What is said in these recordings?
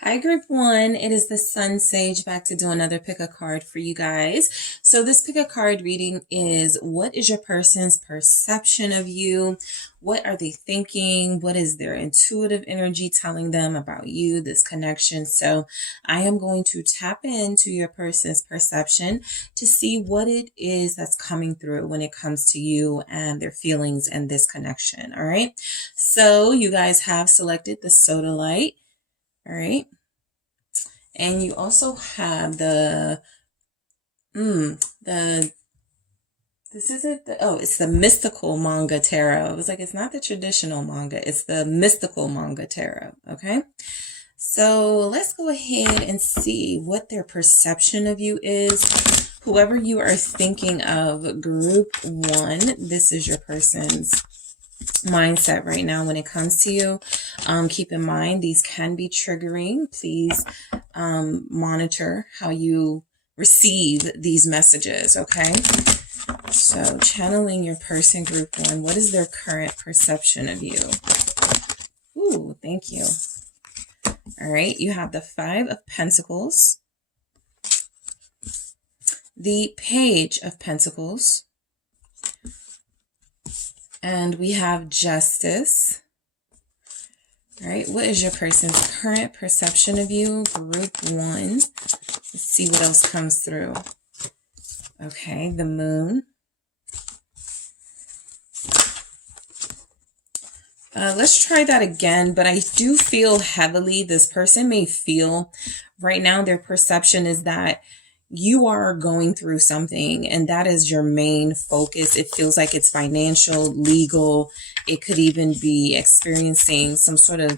Hi, Group 1. It is the SunSage back to do another pick a card for you guys. So this pick a card reading is, what is your person's perception of you? What are they thinking? What is their intuitive energy telling them about you, this connection? So I am going to tap into your person's perception to see what it is that's coming through when it comes to you and their feelings and this connection. All right. So you guys have selected the soda light. All right. And you also have it's the mystical manga tarot. It was like, it's not the traditional manga, it's the mystical manga tarot. Okay. So let's go ahead and see what their perception of you is. Whoever you are thinking of, Group 1, this is your person's mindset right now when it comes to you. Keep in mind, these can be triggering. Please monitor how you receive these messages, okay? So channeling your person, Group 1, what is their current perception of you? Ooh, thank you. All right, you have the 5 of Pentacles, the Page of Pentacles, and we have Justice. All right, what is your person's current perception of you, Group 1? Let's see what else comes through. Okay, the Moon. Let's try that again, but I do feel heavily this person may feel right now their perception is that you are going through something and that is your main focus. It feels like it's financial, legal. It could even be experiencing some sort of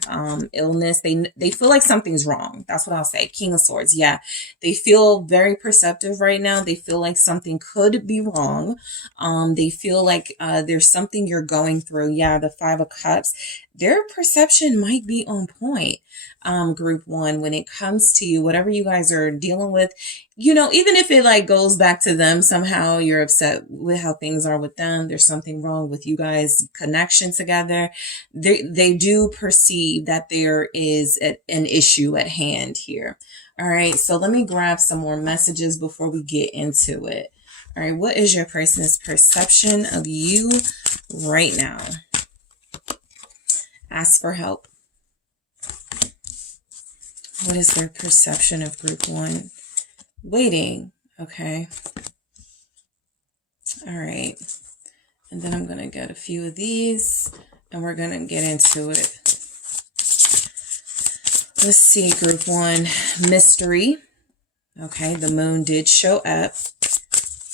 illness. They feel like something's wrong. That's what I'll say. King of Swords. Yeah. They feel very perceptive right now. They feel like something could be wrong. They feel like there's something you're going through. Yeah. The 5 of Cups. Their perception might be on point. Group 1, when it comes to you, whatever you guys are dealing with, you know, even if it like goes back to them somehow, you're upset with how things are with them. There's something wrong with you guys' connection together. They do perceive that there is an issue at hand here. All right. So let me grab some more messages before we get into it. All right. What is your person's perception of you right now? Ask for help. What is their perception of Group 1? Waiting. Okay. All right. And then I'm going to get a few of these and we're going to get into it. Let's see, Group 1. Mystery. Okay. The Moon did show up.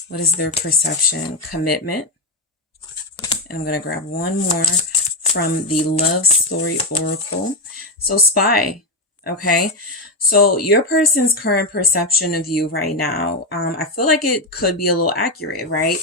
What is their perception? Commitment. And I'm going to grab one more from the Love Story Oracle. So Spy. Okay, so your person's current perception of you right now, I feel like it could be a little accurate, right?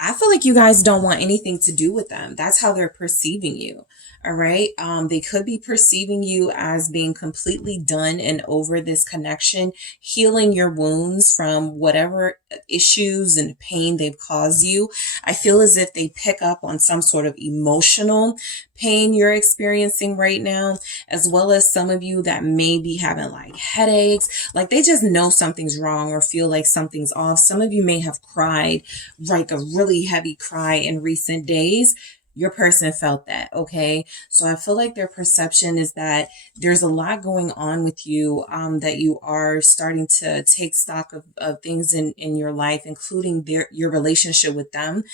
I feel like you guys don't want anything to do with them. That's how they're perceiving you. All right. They could be perceiving you as being completely done and over this connection, healing your wounds from whatever issues and pain they've caused you. I feel as if they pick up on some sort of emotional pain you're experiencing right now, as well as some of you that may be having like headaches, like they just know something's wrong or feel like something's off. Some of you may have cried like a really heavy cry in recent days. Your person felt that. Okay. So I feel like their perception is that there's a lot going on with you, that you are starting to take stock of things in your life, including your relationship with them.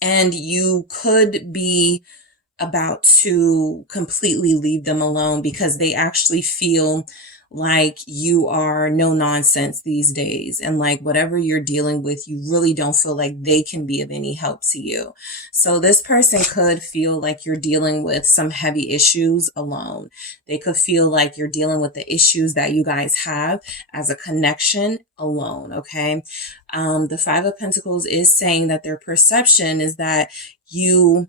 And you could be about to completely leave them alone because they actually feel like you are no nonsense these days. And like whatever you're dealing with, you really don't feel like they can be of any help to you. So this person could feel like you're dealing with some heavy issues alone. They could feel like you're dealing with the issues that you guys have as a connection alone. Okay. The 5 of Pentacles is saying that their perception is that you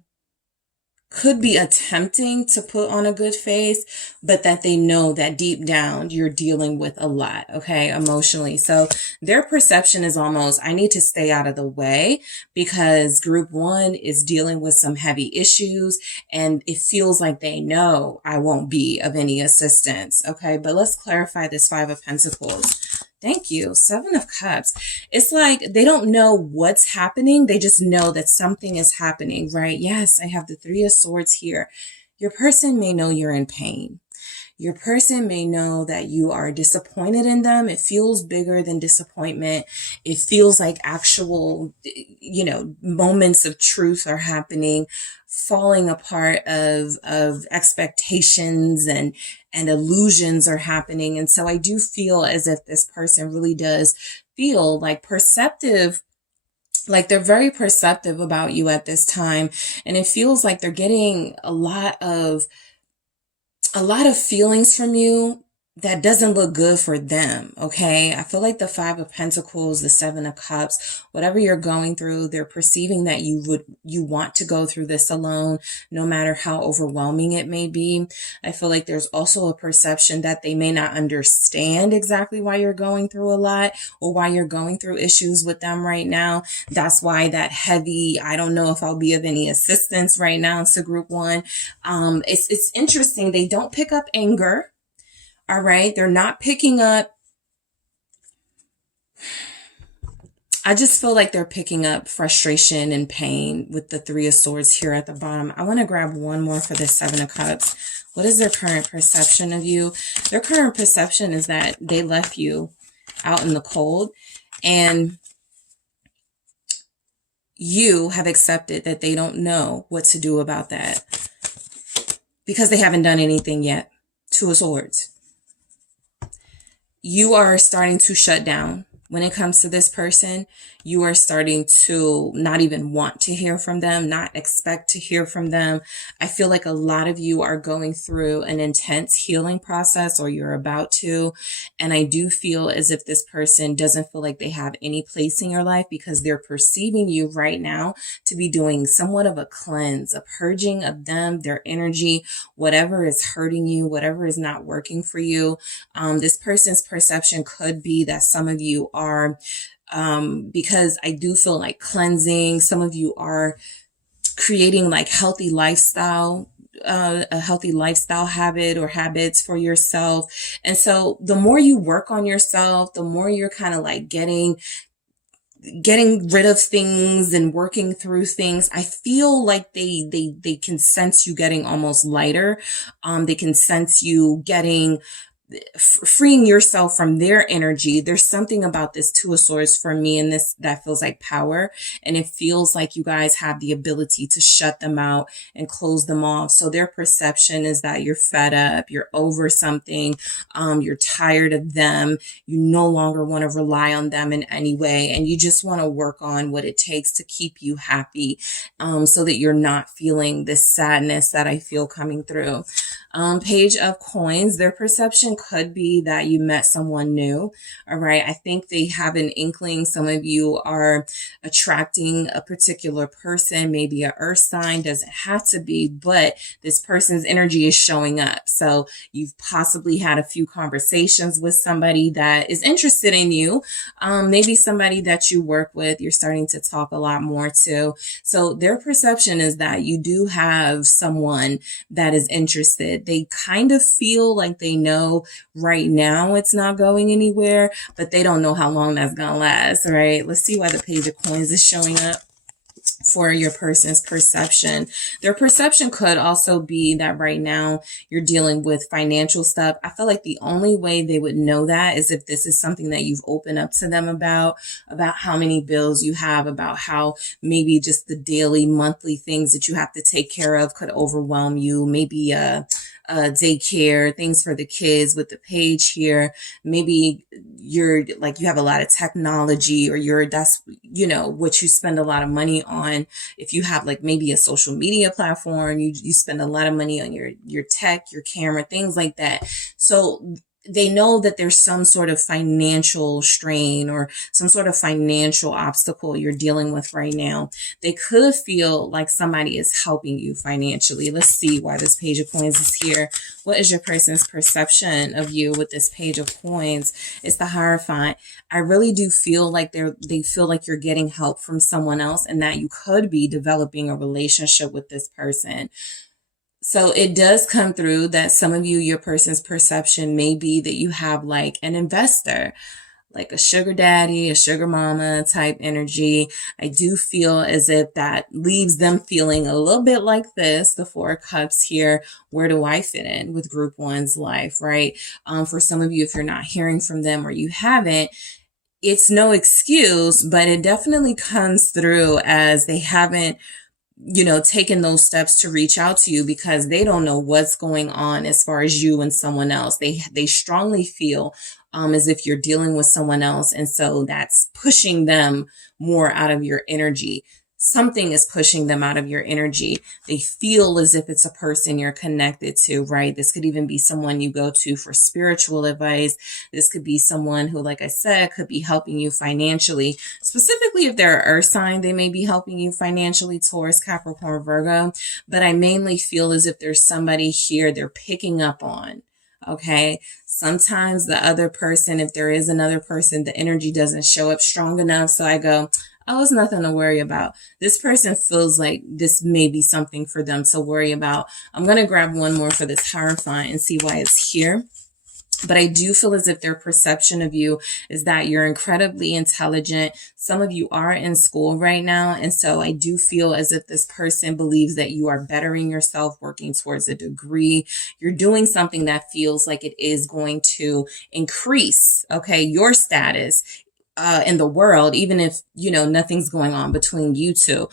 could be attempting to put on a good face, but that they know that deep down you're dealing with a lot, okay, emotionally. So their perception is almost, I need to stay out of the way because group one is dealing with some heavy issues and it feels like they know I won't be of any assistance, okay? But let's clarify this Five of Pentacles. Thank you. Seven of Cups. It's like they don't know what's happening. They just know that something is happening, right? Yes, I have the Three of Swords here. Your person may know you're in pain. Your person may know that you are disappointed in them. It feels bigger than disappointment. It feels like actual, moments of truth are happening, falling apart of expectations and illusions are happening. And so I do feel as if this person really does feel like perceptive, like they're very perceptive about you at this time. And it feels like they're getting a lot of feelings from you that doesn't look good for them, okay? I feel like the Five of Pentacles, the Seven of Cups, whatever you're going through, they're perceiving that you want to go through this alone, no matter how overwhelming it may be. I feel like there's also a perception that they may not understand exactly why you're going through a lot or why you're going through issues with them right now. That's why that heavy, I don't know if I'll be of any assistance right now to group one. It's interesting. They don't pick up anger. All right. They're not picking up. I just feel like they're picking up frustration and pain with the Three of Swords here at the bottom. I want to grab one more for the Seven of Cups. What is their current perception of you? Their current perception is that they left you out in the cold and you have accepted that they don't know what to do about that because they haven't done anything yet. Two of Swords. You are starting to shut down when it comes to this person. You are starting to not even want to hear from them, not expect to hear from them. I feel like a lot of you are going through an intense healing process, or you're about to. And I do feel as if this person doesn't feel like they have any place in your life because they're perceiving you right now to be doing somewhat of a cleanse, a purging of them, their energy, whatever is hurting you, whatever is not working for you. This person's perception could be that some of you are, because I do feel like cleansing, some of you are creating like healthy lifestyle, a healthy lifestyle habit or habits for yourself. And so the more you work on yourself, the more you're kind of like getting rid of things and working through things. I feel like they can sense you getting almost lighter. They can sense you getting freeing yourself from their energy. There's something about this Two of Swords for me and this that feels like power, and it feels like you guys have the ability to shut them out and close them off. So their perception is that you're fed up, you're over something, you're tired of them, you no longer want to rely on them in any way, and you just want to work on what it takes to keep you happy, so that you're not feeling this sadness that I feel coming through. Page of Coins, their perception could be that you met someone new. All right. I think they have an inkling. Some of you are attracting a particular person, maybe an earth sign, doesn't have to be, but this person's energy is showing up. So you've possibly had a few conversations with somebody that is interested in you. Maybe somebody that you work with, you're starting to talk a lot more to. So their perception is that you do have someone that is interested. They kind of feel like they know right now it's not going anywhere, but they don't know how long that's going to last, right? Let's see why the Page of Coins is showing up for your person's perception. Their perception could also be that right now you're dealing with financial stuff. I feel like the only way they would know that is if this is something that you've opened up to them about how many bills you have, about how maybe just the daily, monthly things that you have to take care of could overwhelm you. Maybe daycare, things for the kids with the page here. Maybe you're like, you have a lot of technology, or that's, what you spend a lot of money on. If you have like maybe a social media platform, you spend a lot of money on your tech, your camera, things like that. So they know that there's some sort of financial strain or some sort of financial obstacle you're dealing with right now. They could feel like somebody is helping you financially. Let's see why this Page of Coins is here. What is your person's perception of you with this Page of Coins? It's the Hierophant. I really do feel like they feel like you're getting help from someone else, and that you could be developing a relationship with this person. So it does come through that some of you, your person's perception may be that you have like an investor, like a sugar daddy, a sugar mama type energy. I do feel as if that leaves them feeling a little bit like this, the Four of Cups here. Where do I fit in with Group 1's life, right? For some of you, if you're not hearing from them or you haven't, it's no excuse, but it definitely comes through as they haven't taking those steps to reach out to you because they don't know what's going on as far as you and someone else. They strongly feel as if you're dealing with someone else. And so that's pushing them more out of your energy. Something is pushing them out of your energy. They feel as if it's a person you're connected to, right? This could even be someone you go to for spiritual advice. This could be someone who, like I said, could be helping you financially. Specifically, if they're an earth sign, they may be helping you financially, Taurus, Capricorn, Virgo. But I mainly feel as if there's somebody here they're picking up on. Okay. Sometimes the other person, if there is another person, the energy doesn't show up strong enough. So I go, oh, it's nothing to worry about. This person feels like this may be something for them to worry about. I'm going to grab one more for this Hierophant and see why it's here. But I do feel as if their perception of you is that you're incredibly intelligent. Some of you are in school right now. And so I do feel as if this person believes that you are bettering yourself, working towards a degree. You're doing something that feels like it is going to increase, okay, your status in the world, even if, nothing's going on between you two.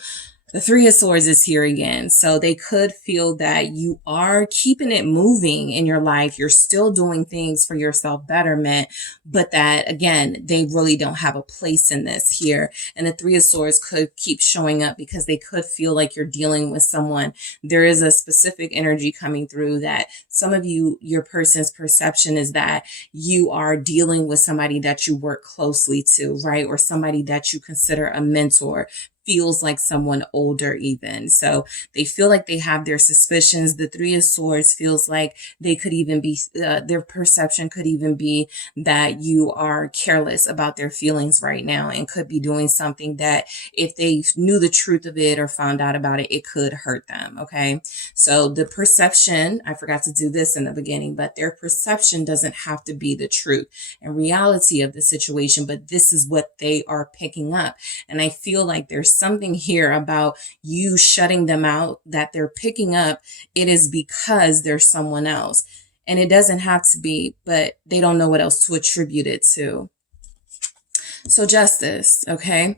The Three of Swords is here again. So they could feel that you are keeping it moving in your life. You're still doing things for your self-betterment, but that, again, they really don't have a place in this here. And the Three of Swords could keep showing up because they could feel like you're dealing with someone. There is a specific energy coming through that some of you, your person's perception is that you are dealing with somebody that you work closely to, right? Or somebody that you consider a mentor. Feels like someone older even. So they feel like they have their suspicions. The Three of Swords feels like they could even be, their perception could even be that you are careless about their feelings right now and could be doing something that if they knew the truth of it or found out about it, it could hurt them. Okay. So the perception, I forgot to do this in the beginning, but their perception doesn't have to be the truth and reality of the situation, but this is what they are picking up. And I feel like there's something here about you shutting them out that they're picking up. It is because there's someone else. And it doesn't have to be, but they don't know what else to attribute it to. So Justice, okay?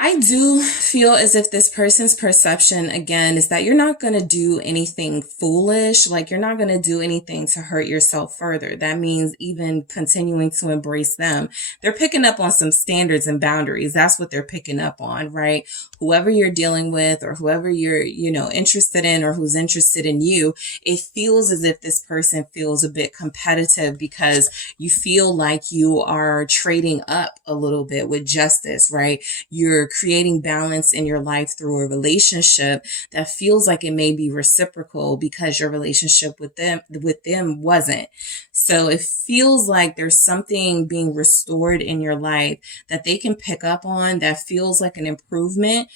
I do feel as if this person's perception, again, is that you're not going to do anything foolish. Like you're not going to do anything to hurt yourself further. That means even continuing to embrace them. They're picking up on some standards and boundaries. That's what they're picking up on, right? Whoever you're dealing with or whoever you're, interested in or who's interested in you, it feels as if this person feels a bit competitive because you feel like you are trading up a little bit with Justice, right? You're creating balance in your life through a relationship that feels like it may be reciprocal because your relationship with them wasn't. So it feels like there's something being restored in your life that they can pick up on that feels like an improvement,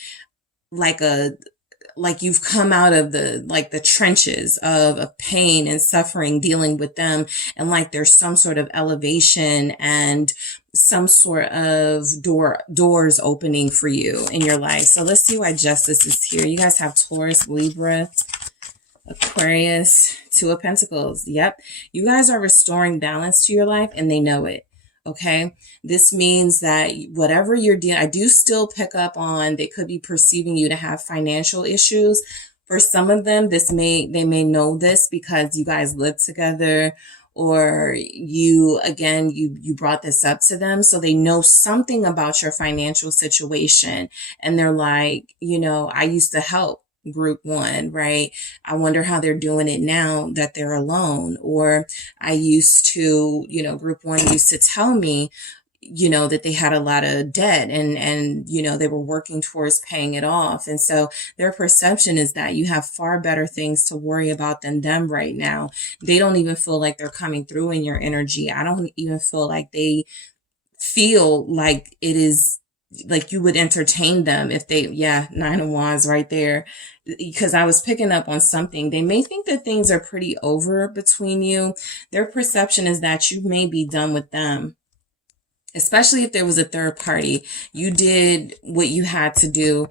like you've come out of the trenches of pain and suffering dealing with them. And like there's some sort of elevation and some sort of doors opening for you in your life. So let's see why Justice is here. You guys have Taurus, Libra, Aquarius, Two of Pentacles. Yep. You guys are restoring balance to your life and they know it. Okay. This means that whatever you're doing, I do still pick up on, they could be perceiving you to have financial issues. For some of them, they may know this because you guys live together or you brought this up to them. So they know something about your financial situation and they're like, I used to help. group one, right? I wonder how they're doing it now that they're alone. Or I used to, group one used to tell me, that they had a lot of debt and, they were working towards paying it off. And so their perception is that you have far better things to worry about than them right now. They don't even feel like they're coming through in your energy. I don't even feel like they feel like it is like you would entertain them if they, Nine of Wands right there. Because I was picking up on something. They may think that things are pretty over between you. Their perception is that you may be done with them. Especially if there was a third party. You did what you had to do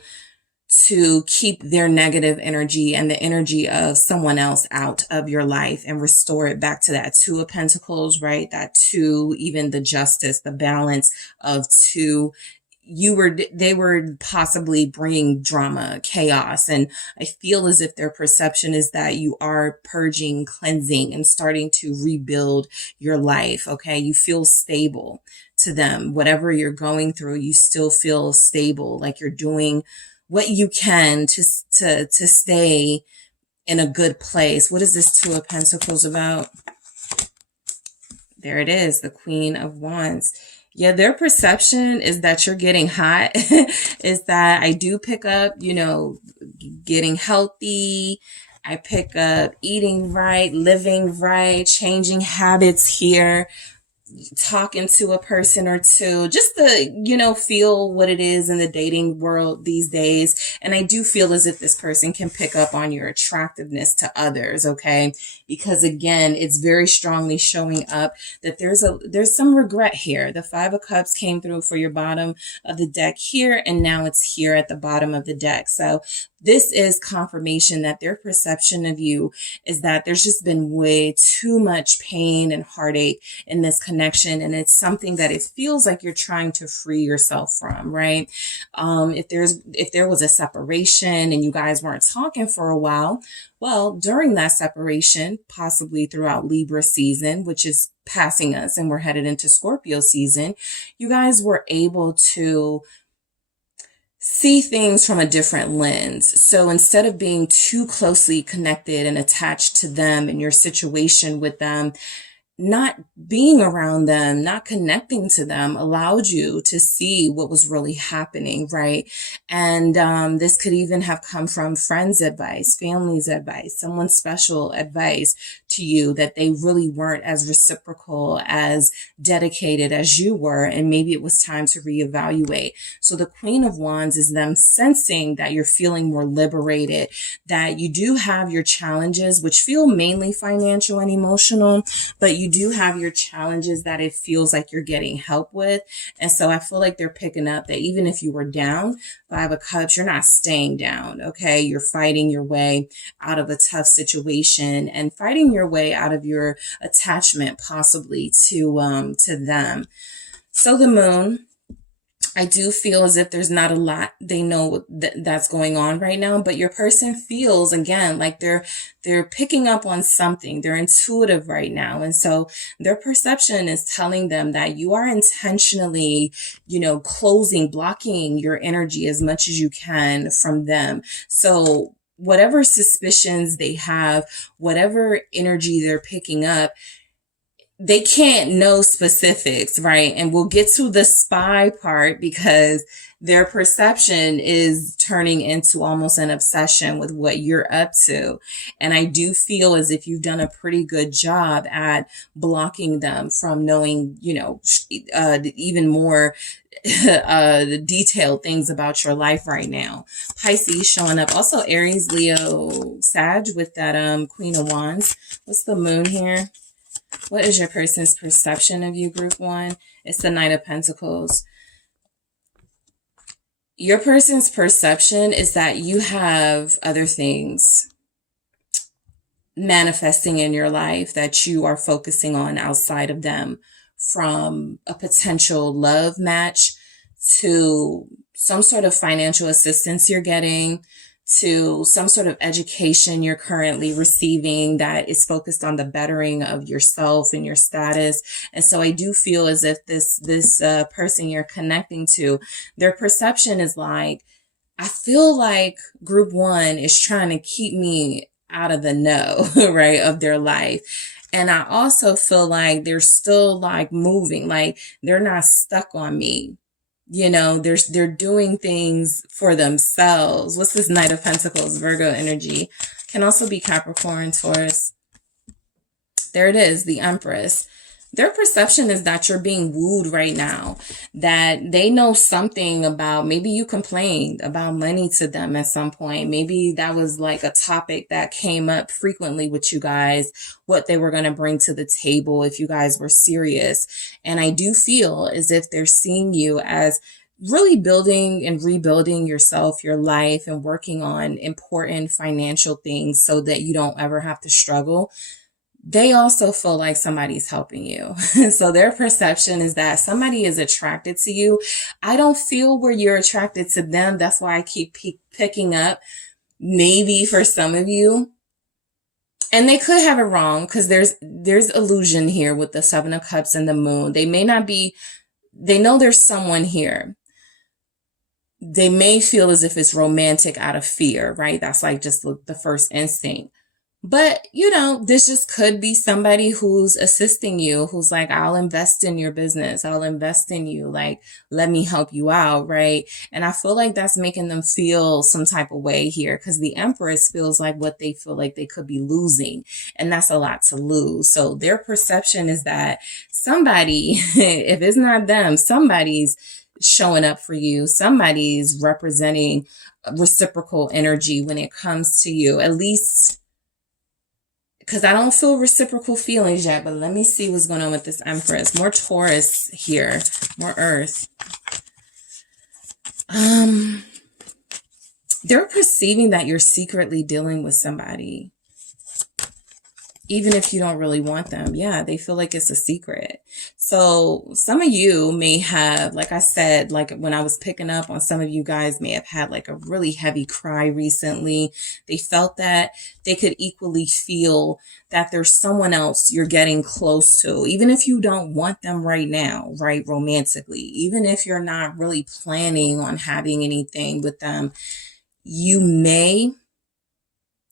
to keep their negative energy and the energy of someone else out of your life and restore it back to that Two of Pentacles, right? That two, even the justice, the balance of two. They were possibly bringing drama, chaos. And I feel as if their perception is that you are purging, cleansing, and starting to rebuild your life. Okay. You feel stable to them. Whatever you're going through, you still feel stable. Like you're doing what you can to stay in a good place. What is this Two of Pentacles about? There it is. The Queen of Wands. Yeah, their perception is that you're getting hot, is that I do pick up, getting healthy. I pick up eating right, living right, changing habits here, talking to a person or two, just to, feel what it is in the dating world these days. And I do feel as if this person can pick up on your attractiveness to others, okay? Because again, it's very strongly showing up that there's some regret here. The Five of Cups came through for your bottom of the deck here, and now it's here at the bottom of the deck. So this is confirmation that their perception of you is that there's just been way too much pain and heartache in this connection. And it's something that it feels like you're trying to free yourself from, right? If there was a separation and you guys weren't talking for a while, well, during that separation, possibly throughout Libra season, which is passing us and we're headed into Scorpio season, you guys were able to see things from a different lens. So instead of being too closely connected and attached to them and your situation with them, not being around them, not connecting to them allowed you to see what was really happening, right? And this could even have come from friends' advice, family's advice, someone's special advice to you that they really weren't as reciprocal, as dedicated as you were, and maybe it was time to reevaluate. So the Queen of Wands is them sensing that you're feeling more liberated, that you do have your challenges, which feel mainly financial and emotional, but you do have your challenges that it feels like you're getting help with. And so I feel like they're picking up that even if you were down, Five of Cups, you're not staying down, okay? You're fighting your way out of a tough situation and fighting your way out of your attachment possibly to them. So the Moon, I do feel as if there's not a lot they know that's going on right now, but your person feels, again, like they're picking up on something. They're intuitive right now. And so their perception is telling them that you are intentionally, blocking your energy as much as you can from them. So whatever suspicions they have, whatever energy they're picking up, they can't know specifics, right? And we'll get to the spy part because their perception is turning into almost an obsession with what you're up to. And I do feel as if you've done a pretty good job at blocking them from knowing, even more detailed things about your life right now. Pisces showing up. Also Aries, Leo, Sag with that Queen of Wands. What's the Moon here? What is your person's perception of you, group one? It's the Knight of Pentacles. Your person's perception is that you have other things manifesting in your life that you are focusing on outside of them, from a potential love match to some sort of financial assistance you're getting, to some sort of education you're currently receiving that is focused on the bettering of yourself and your status. And so I do feel as if this person you're connecting to, their perception is like, I feel like group one is trying to keep me out of the know, right, of their life. And I also feel like they're still like moving, like they're not stuck on me. You know, they're doing things for themselves. What's this Knight of Pentacles? Virgo energy. Can also be Capricorn, Taurus. There it is, the Empress. Their perception is that you're being wooed right now, that they know something about, maybe you complained about money to them at some point. Maybe that was like a topic that came up frequently with you guys, what they were going to bring to the table if you guys were serious. And I do feel as if they're seeing you as really building and rebuilding yourself, your life, and working on important financial things so that you don't ever have to struggle. They also feel like somebody's helping you. So their perception is that somebody is attracted to you. I don't feel where you're attracted to them. That's why I keep picking up maybe for some of you. And they could have it wrong because there's illusion here with the Seven of Cups and the Moon. They may not be, they know there's someone here. They may feel as if it's romantic out of fear, right? That's like just the first instinct. But, you know, this just could be somebody who's assisting you, who's like, I'll invest in your business. I'll invest in you. Like, let me help you out, right? And I feel like that's making them feel some type of way here because the Empress feels like what they feel like they could be losing. And that's a lot to lose. So their perception is that somebody, if it's not them, somebody's showing up for you. Somebody's representing reciprocal energy when it comes to you, at least. Because I don't feel reciprocal feelings yet, but let me see what's going on with this Empress. More Taurus here, more Earth. They're perceiving that you're secretly dealing with somebody, even if you don't really want them. Yeah, they feel like it's a secret. So some of you may have, like I said, like when I was picking up on, some of you guys may have had like a really heavy cry recently. They felt that. They could equally feel that there's someone else you're getting close to, even if you don't want them right now, right? Romantically, even if you're not really planning on having anything with them, you may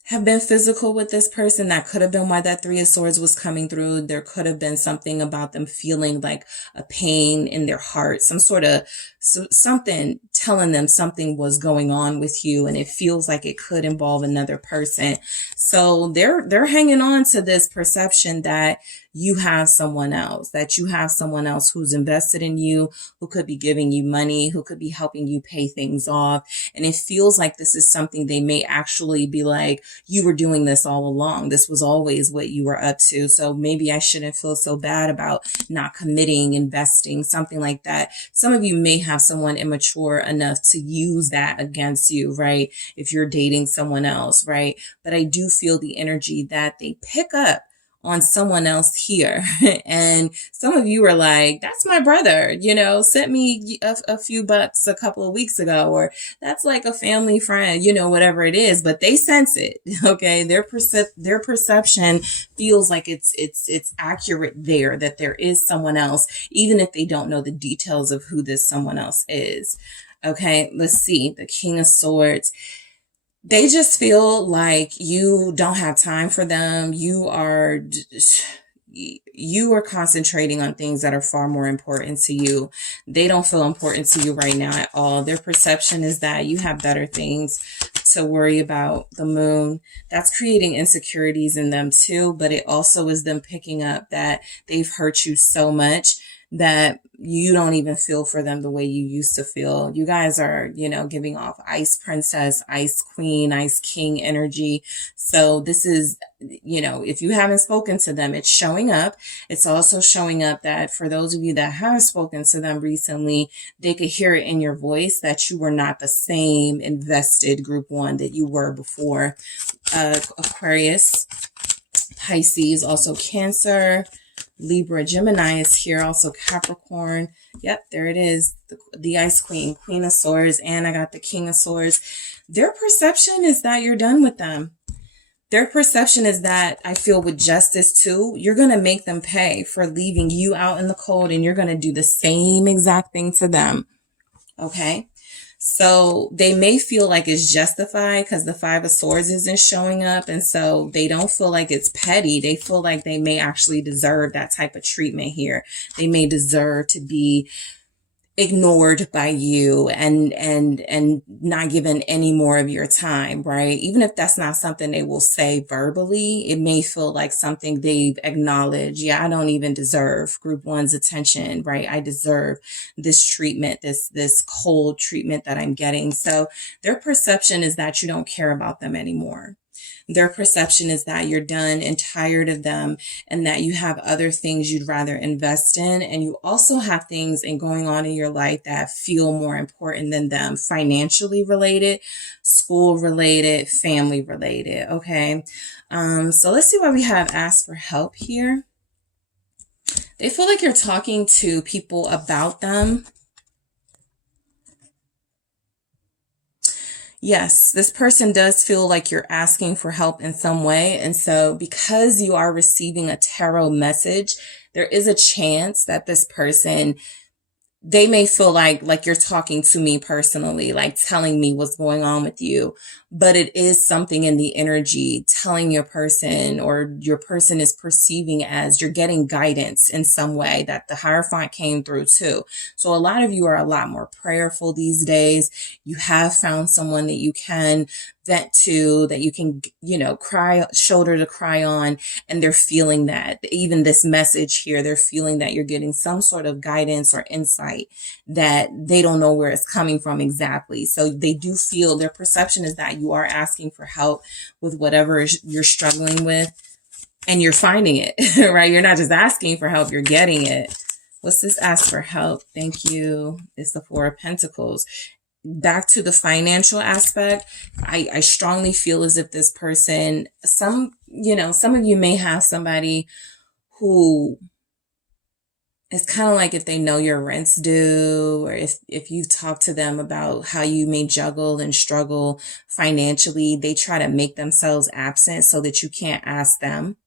have been physical with this person. That could have been why that Three of Swords was coming through. There could have been something about them feeling like a pain in their heart, some sort of something telling them something was going on with you, and it feels like it could involve another person. So they're hanging on to this perception that you have someone else, who's invested in you, who could be giving you money, who could be helping you pay things off. And it feels like this is something they may actually be like, you were doing this all along. This was always what you were up to. So maybe I shouldn't feel so bad about not committing, investing, something like that. Some of you may have someone immature enough to use that against you, right? If you're dating someone else, right? But I do feel the energy that they pick up on someone else here. And some of you are like, that's my brother, you know, sent me a few bucks a couple of weeks ago, or that's like a family friend, you know, whatever it is, but they sense it. Okay. Their perception feels like it's accurate there, that there is someone else, even if they don't know the details of who this someone else is. Okay. Let's see. The King of Swords. They just feel like you don't have time for them. You are concentrating on things that are far more important to you. They don't feel important to you right now at all. Their perception is that you have better things to worry about. The Moon, that's creating insecurities in them too, but it also is them picking up that they've hurt you so much that you don't even feel for them the way you used to feel. You guys are, you know, giving off Ice Princess, Ice Queen, Ice King energy. So this is, you know, if you haven't spoken to them, it's showing up. It's also showing up that for those of you that have spoken to them recently, they could hear it in your voice that you were not the same invested group one that you were before. Aquarius, Pisces, also Cancer, Libra, Gemini is here, also Capricorn. Yep, there it is. The Ice Queen, Queen of Swords, and I got the King of Swords. Their perception is that you're done with them. Their perception is that, I feel with justice too, you're going to make them pay for leaving you out in the cold, and you're going to do the same exact thing to them. Okay. So they may feel like it's justified because the Five of Swords isn't showing up. And so they don't feel like it's petty. They feel like they may actually deserve that type of treatment here. They may deserve to be ignored by you and not given any more of your time, right? Even if that's not something they will say verbally, it may feel like something they've acknowledged. Yeah, I don't even deserve group one's attention, right? I deserve this treatment, this cold treatment that I'm getting. So their perception is that you don't care about them anymore. Their perception is that you're done and tired of them and that you have other things you'd rather invest in. And you also have things going on in your life that feel more important than them, financially related, school related, family related. Okay. So let's see why we have asked for help here. They feel like you're talking to people about them. Yes, this person does feel like you're asking for help in some way. And so because you are receiving a tarot message, there is a chance that this person, they may feel like you're talking to me personally, like telling me what's going on with you, but it is something in the energy telling your person, or your person is perceiving as you're getting guidance in some way, that the Hierophant came through too. So a lot of you are a lot more prayerful these days. You have found someone that you can vent to, that you can, cry, shoulder to cry on, and they're feeling that. Even this message here, they're feeling that you're getting some sort of guidance or insight that they don't know where it's coming from exactly. So they do feel, their perception is that you are asking for help with whatever you're struggling with, and you're finding it, right? You're not just asking for help, you're getting it. What's this ask for help? Thank you. It's the Four of Pentacles. Back to the financial aspect, I strongly feel as if this person, some of you may have somebody who, it's kind of like if they know your rent's due, or if you've talked to them about how you may juggle and struggle financially, they try to make themselves absent so that you can't ask them,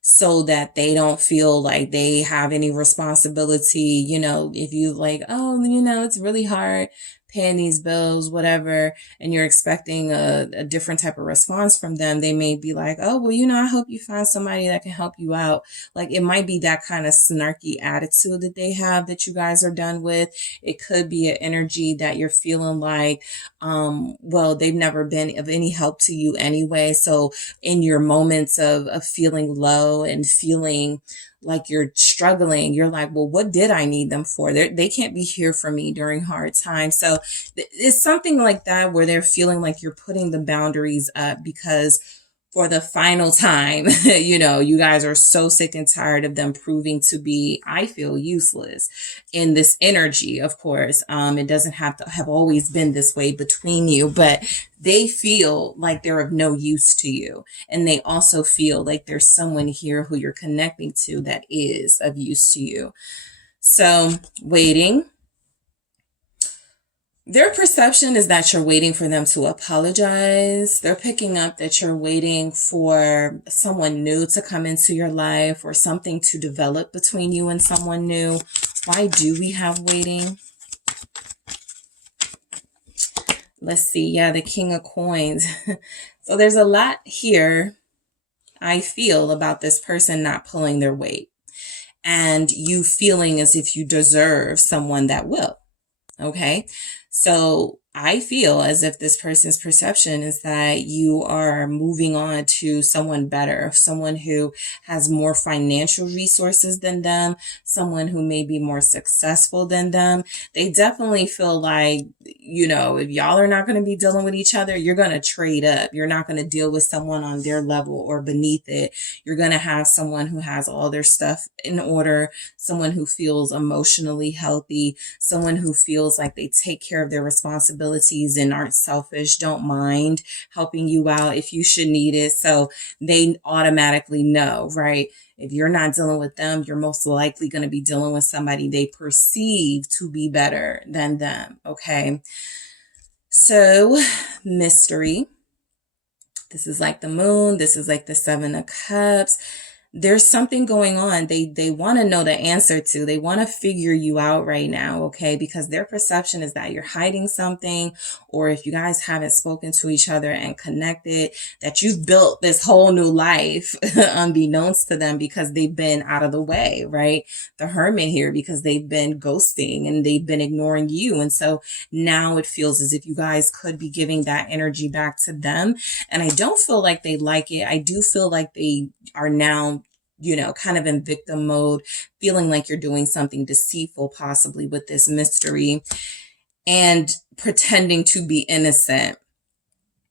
so that they don't feel like they have any responsibility. If you like, oh, it's really hard paying these bills, whatever, and you're expecting a different type of response from them, they may be like, oh, well, I hope you find somebody that can help you out. Like, it might be that kind of snarky attitude that they have that you guys are done with. It could be an energy that you're feeling like, well, they've never been of any help to you anyway. So in your moments of feeling low and feeling like you're struggling, you're like, well, what did I need them for? They can't be here for me during hard times. So it's something like that, where they're feeling like you're putting the boundaries up because for the final time, you guys are so sick and tired of them proving to be, I feel, useless in this energy. Of course, it doesn't have to have always been this way between you, but they feel like they're of no use to you. And they also feel like there's someone here who you're connecting to that is of use to you. So waiting. Their perception is that you're waiting for them to apologize. They're picking up that you're waiting for someone new to come into your life, or something to develop between you and someone new. Why do we have waiting? Let's see. Yeah, the King of Coins. So there's a lot here, I feel, about this person not pulling their weight, and you feeling as if you deserve someone that will. Okay. So I feel as if this person's perception is that you are moving on to someone better, someone who has more financial resources than them, someone who may be more successful than them. They definitely feel like, if y'all are not going to be dealing with each other, you're going to trade up. You're not going to deal with someone on their level or beneath it. You're going to have someone who has all their stuff in order, someone who feels emotionally healthy, someone who feels like they take care of their responsibilities and aren't selfish, don't mind helping you out if you should need it. So they automatically know, right? If you're not dealing with them, you're most likely going to be dealing with somebody they perceive to be better than them. Okay. So mystery. This is like the Moon. This is like the Seven of Cups. there's something going on they want to know the answer to. They want to figure you out right now, okay? Because their perception is that you're hiding something, or if you guys haven't spoken to each other and connected, that you've built this whole new life unbeknownst to them, because they've been out of the way, right? The Hermit here, because they've been ghosting and they've been ignoring you. And so now it feels as if you guys could be giving that energy back to them. And I don't feel like they like it. I do feel like they are now, you know, kind of in victim mode, feeling like you're doing something deceitful, possibly with this mystery, and pretending to be innocent.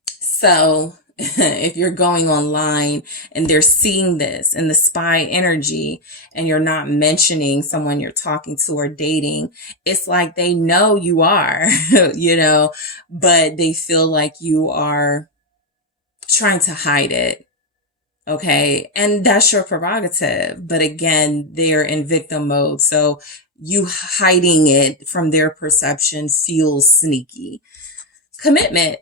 So if you're going online and they're seeing this in the spy energy, and you're not mentioning someone you're talking to or dating, it's like they know you are, you know, but they feel like you are trying to hide it. Okay. And that's your prerogative. But again, they're in victim mode. So you hiding it from their perception feels sneaky. Commitment.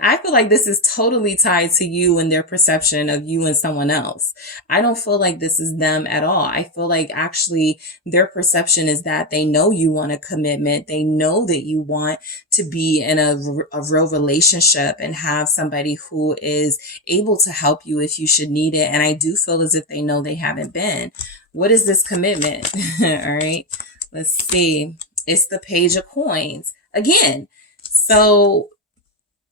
I feel like this is totally tied to you and their perception of you and someone else. I don't feel like this is them at all. I feel like actually their perception is that they know you want a commitment. They know that you want to be in a real relationship and have somebody who is able to help you if you should need it. And I do feel as if they know they haven't been. What is this commitment? All right. Let's see. It's the Page of Coins again. So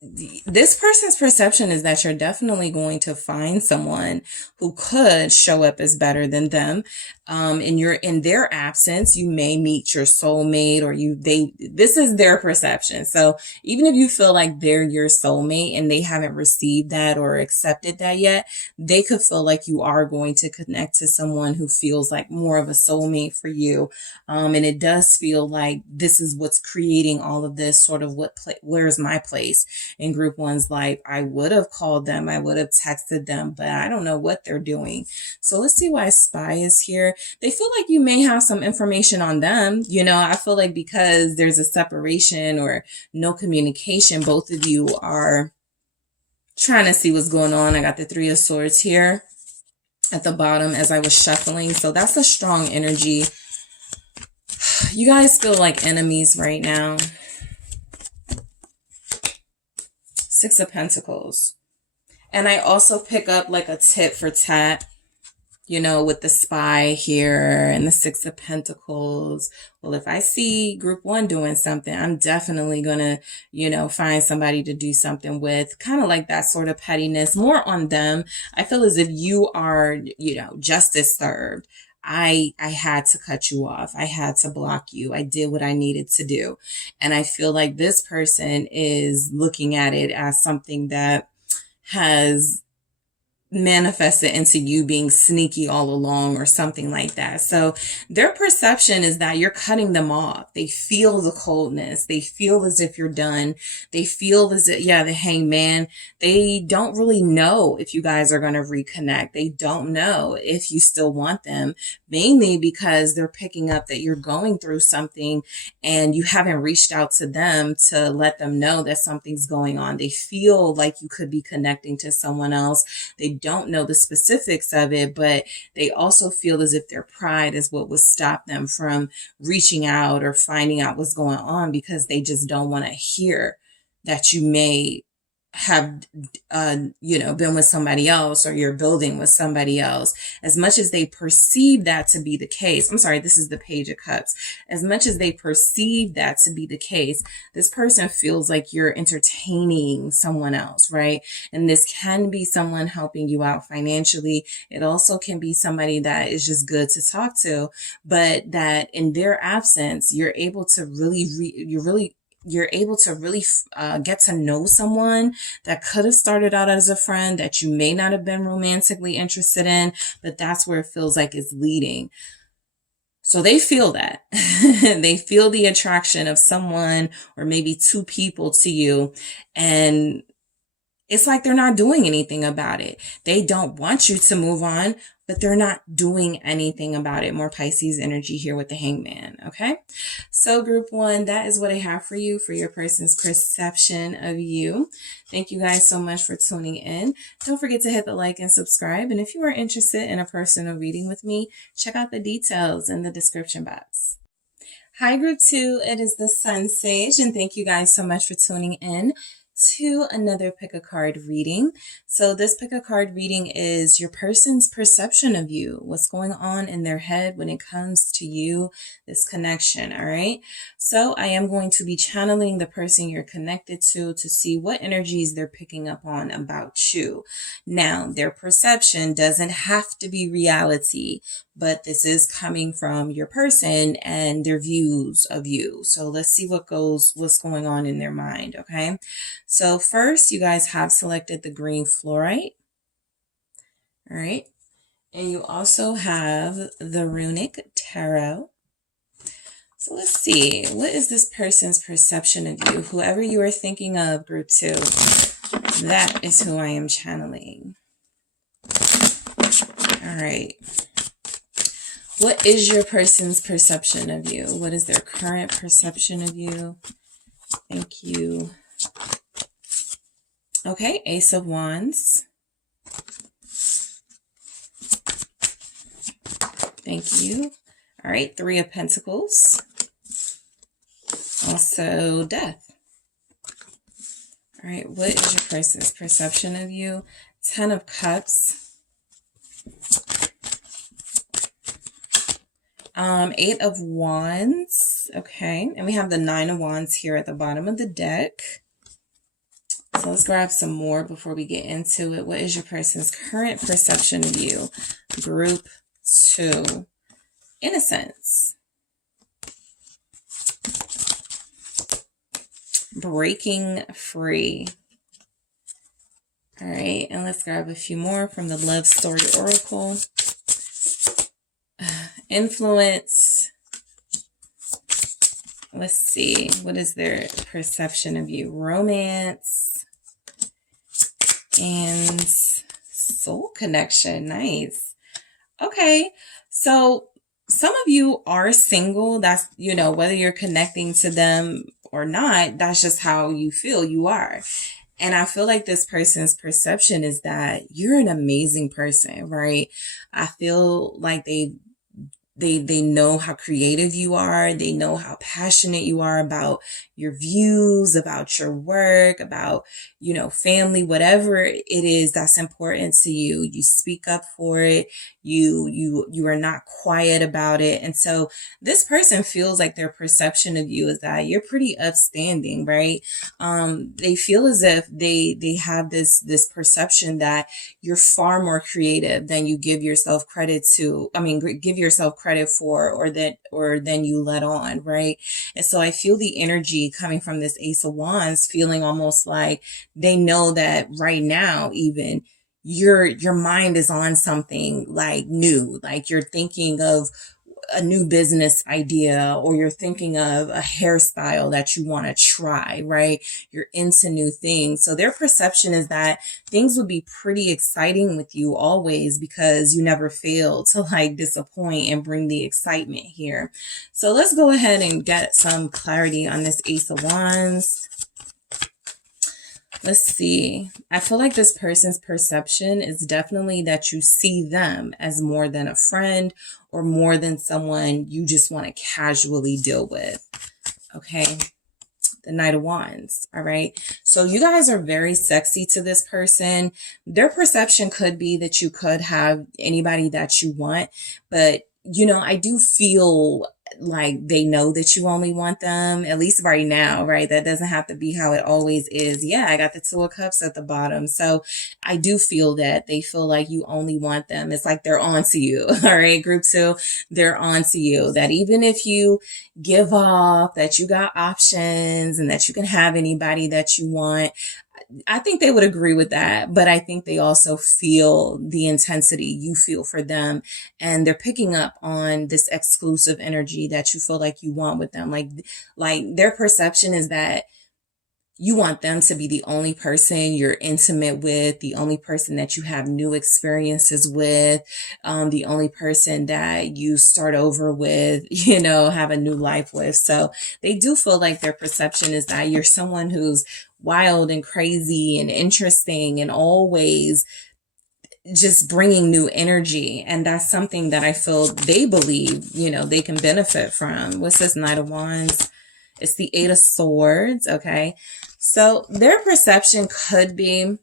this person's perception is that you're definitely going to find someone who could show up as better than them. In their absence, you may meet your soulmate, or this is their perception. So even if you feel like they're your soulmate and they haven't received that or accepted that yet, they could feel like you are going to connect to someone who feels like more of a soulmate for you. And it does feel like this is what's creating all of this sort of where's my place in group one's life. I would have called them, I would have texted them, but I don't know what they're doing. So let's see why Spy is here. They feel like you may have some information on them. You know, I feel like because there's a separation or no communication, both of you are trying to see what's going on. I got the Three of Swords here at the bottom as I was shuffling. So that's a strong energy. You guys feel like enemies right now. Six of Pentacles. And I also pick up like a tit for tat, you know, with the Spy here and the Six of Pentacles. Well, if I see group one doing something, I'm definitely going to, you know, find somebody to do something with. Kind of like that sort of pettiness, more on them. I feel as if you are, you know, justice served. I had to cut you off. I had to block you. I did what I needed to do. And I feel like this person is looking at it as something that has manifested into you being sneaky all along or something like that. So their perception is that you're cutting them off. They feel the coldness. They feel as if you're done. They feel as if, the Hangman, they don't really know if you guys are going to reconnect. They don't know if you still want them, mainly because they're picking up that you're going through something and you haven't reached out to them to let them know that something's going on. They feel like you could be connecting to someone else. They don't know the specifics of it, but they also feel as if their pride is what would stop them from reaching out or finding out what's going on, because they just don't want to hear that you may have, been with somebody else, or you're building with somebody else. As much as they perceive that to be the case, I'm sorry, this is the Page of Cups. As much as they perceive that to be the case, this person feels like you're entertaining someone else, right? And this can be someone helping you out financially. It also can be somebody that is just good to talk to, but that in their absence, you're able to really get to know someone that could have started out as a friend that you may not have been romantically interested in, but that's where it feels like it's leading. So they feel that. They feel the attraction of someone or maybe two people to you, and it's like they're not doing anything about it. They don't want you to move on, but they're not doing anything about it. More Pisces energy here with the Hangman. Okay. So So group one, that is what I have for you for your person's perception of you. Thank you guys so much for tuning in. Don't forget to hit the like and subscribe. And if you are interested in a personal reading with me, check out the details in the description box. Hi group two, it is the SunSage, and thank you guys so much for tuning in to another pick a card reading. So this pick a card reading is your person's perception of you, what's going on in their head when it comes to you, this connection. All right. So I am going to be channeling the person you're connected to see what energies they're picking up on about you. Now, their perception doesn't have to be reality, but this is coming from your person and their views of you. So let's see what's going on in their mind. Okay. So first, you guys have selected the green fluorite. All right. And you also have the runic tarot. So let's see, what is this person's perception of you? Whoever you are thinking of, group two, that is who I am channeling. All right. What is your person's perception of you? What is their current perception of you? Thank you. Okay, Ace of Wands. Thank you. All right, Three of Pentacles. Also, Death. All right, what is your person's perception of you? Ten of Cups. Eight of Wands. Okay, and we have the Nine of Wands here at the bottom of the deck. So let's grab some more before we get into it. What is your person's current perception of you? Group two. Innocence. Breaking free. All right, and let's grab a few more from the Love Story Oracle. Influence. Let's see. What is their perception of you? Romance. And soul connection. Nice. Okay. So some of you are single. That's, whether you're connecting to them or not, that's just how you feel you are. And I feel like this person's perception is that you're an amazing person, right? I feel like they know how creative you are. They know how passionate you are about your views, about your work, about, family, whatever it is that's important to you. You speak up for it. You are not quiet about it. And so this person feels like their perception of you is that you're pretty upstanding, right? They feel as if they have this perception that you're far more creative than you give yourself credit to. Give yourself credit for, or than you let on, right? And so I feel the energy coming from this Ace of Wands, feeling almost like they know that right now, even your mind is on something like new, like you're thinking of a new business idea, or you're thinking of a hairstyle that you want to try, right? You're into new things. So their perception is that things would be pretty exciting with you always, because you never fail to disappoint and bring the excitement here. So let's go ahead and get some clarity on this Ace of Wands. Let's see. I feel like this person's perception is definitely that you see them as more than a friend, or more than someone you just want to casually deal with. Okay. The Knight of Wands. All right. So you guys are very sexy to this person. Their perception could be that you could have anybody that you want, but I do feel like they know that you only want them, at least right now, right? That doesn't have to be how it always is. Yeah, I got the Two of Cups at the bottom. So I do feel that they feel like you only want them. It's like they're on to you. All right, group two, they're on to you. That even if you give off that you got options and that you can have anybody that you want, I think they would agree with that, but I think they also feel the intensity you feel for them, and they're picking up on this exclusive energy that you feel like you want with them. Like their perception is that you want them to be the only person you're intimate with, the only person that you have new experiences with, the only person that you start over with, you know, have a new life with. So they do feel like their perception is that you're someone who's wild and crazy and interesting and always just bringing new energy. And that's something that I feel they believe, you know, they can benefit from. What's this Knight of Wands? It's the Eight of Swords. Okay. So their perception could be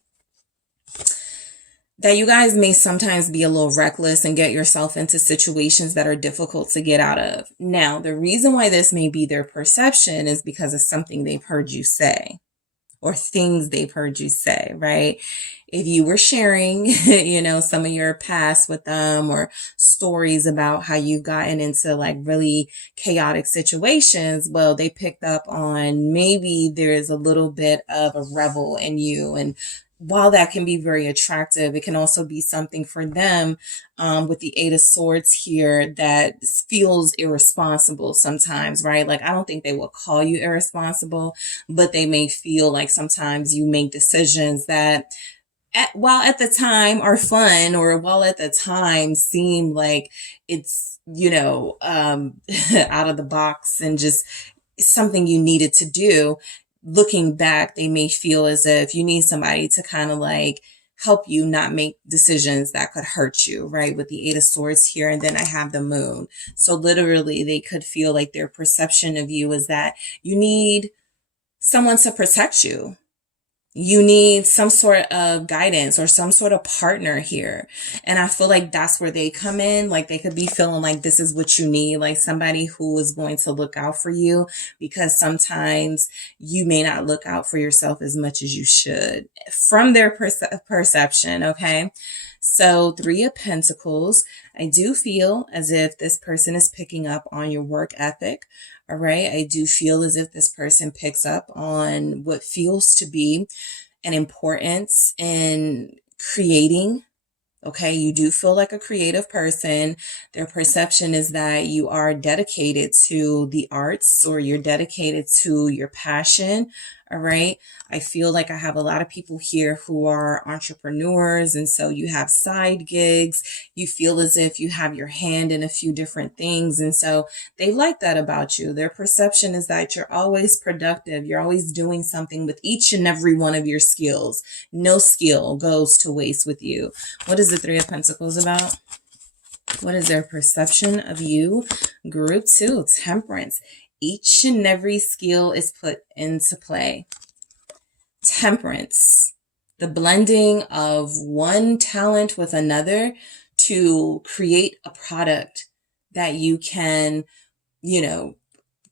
that you guys may sometimes be a little reckless and get yourself into situations that are difficult to get out of. Now, the reason why this may be their perception is because of something they've heard you say or things they've heard you say, right? If you were sharing, you know, some of your past with them or stories about how you've gotten into like really chaotic situations, well, they picked up on maybe there's a little bit of a rebel in you. And while that can be very attractive, it can also be something for them with the Eight of Swords here that feels irresponsible sometimes, right? Like, I don't think they will call you irresponsible, but they may feel like sometimes you make decisions that while at the time are fun or while at the time seem like it's, you know, out of the box and just something you needed to do. Looking back, they may feel as if you need somebody to kind of like help you not make decisions that could hurt you, right? With the Eight of Swords here. And then I have the Moon. So literally they could feel like their perception of you is that you need someone to protect you. You need some sort of guidance or some sort of partner here. And I feel like that's where they come in. Like they could be feeling like this is what you need, like somebody who is going to look out for you, because sometimes you may not look out for yourself as much as you should from their perception. Okay. So Three of Pentacles, I do feel as if this person is picking up on your work ethic. All right. I do feel as if this person picks up on what feels to be an importance in creating. Okay. You do feel like a creative person. Their perception is that you are dedicated to the arts or you're dedicated to your passion. All right. I feel like I have a lot of people here who are entrepreneurs. And so you have side gigs. You feel as if you have your hand in a few different things. And so they like that about you. Their perception is that you're always productive. You're always doing something with each and every one of your skills. No skill goes to waste with you. What is the Three of Pentacles about? What is their perception of you? Group 2, Temperance. Each and every skill is put into play. Temperance, the blending of one talent with another to create a product that you can, you know,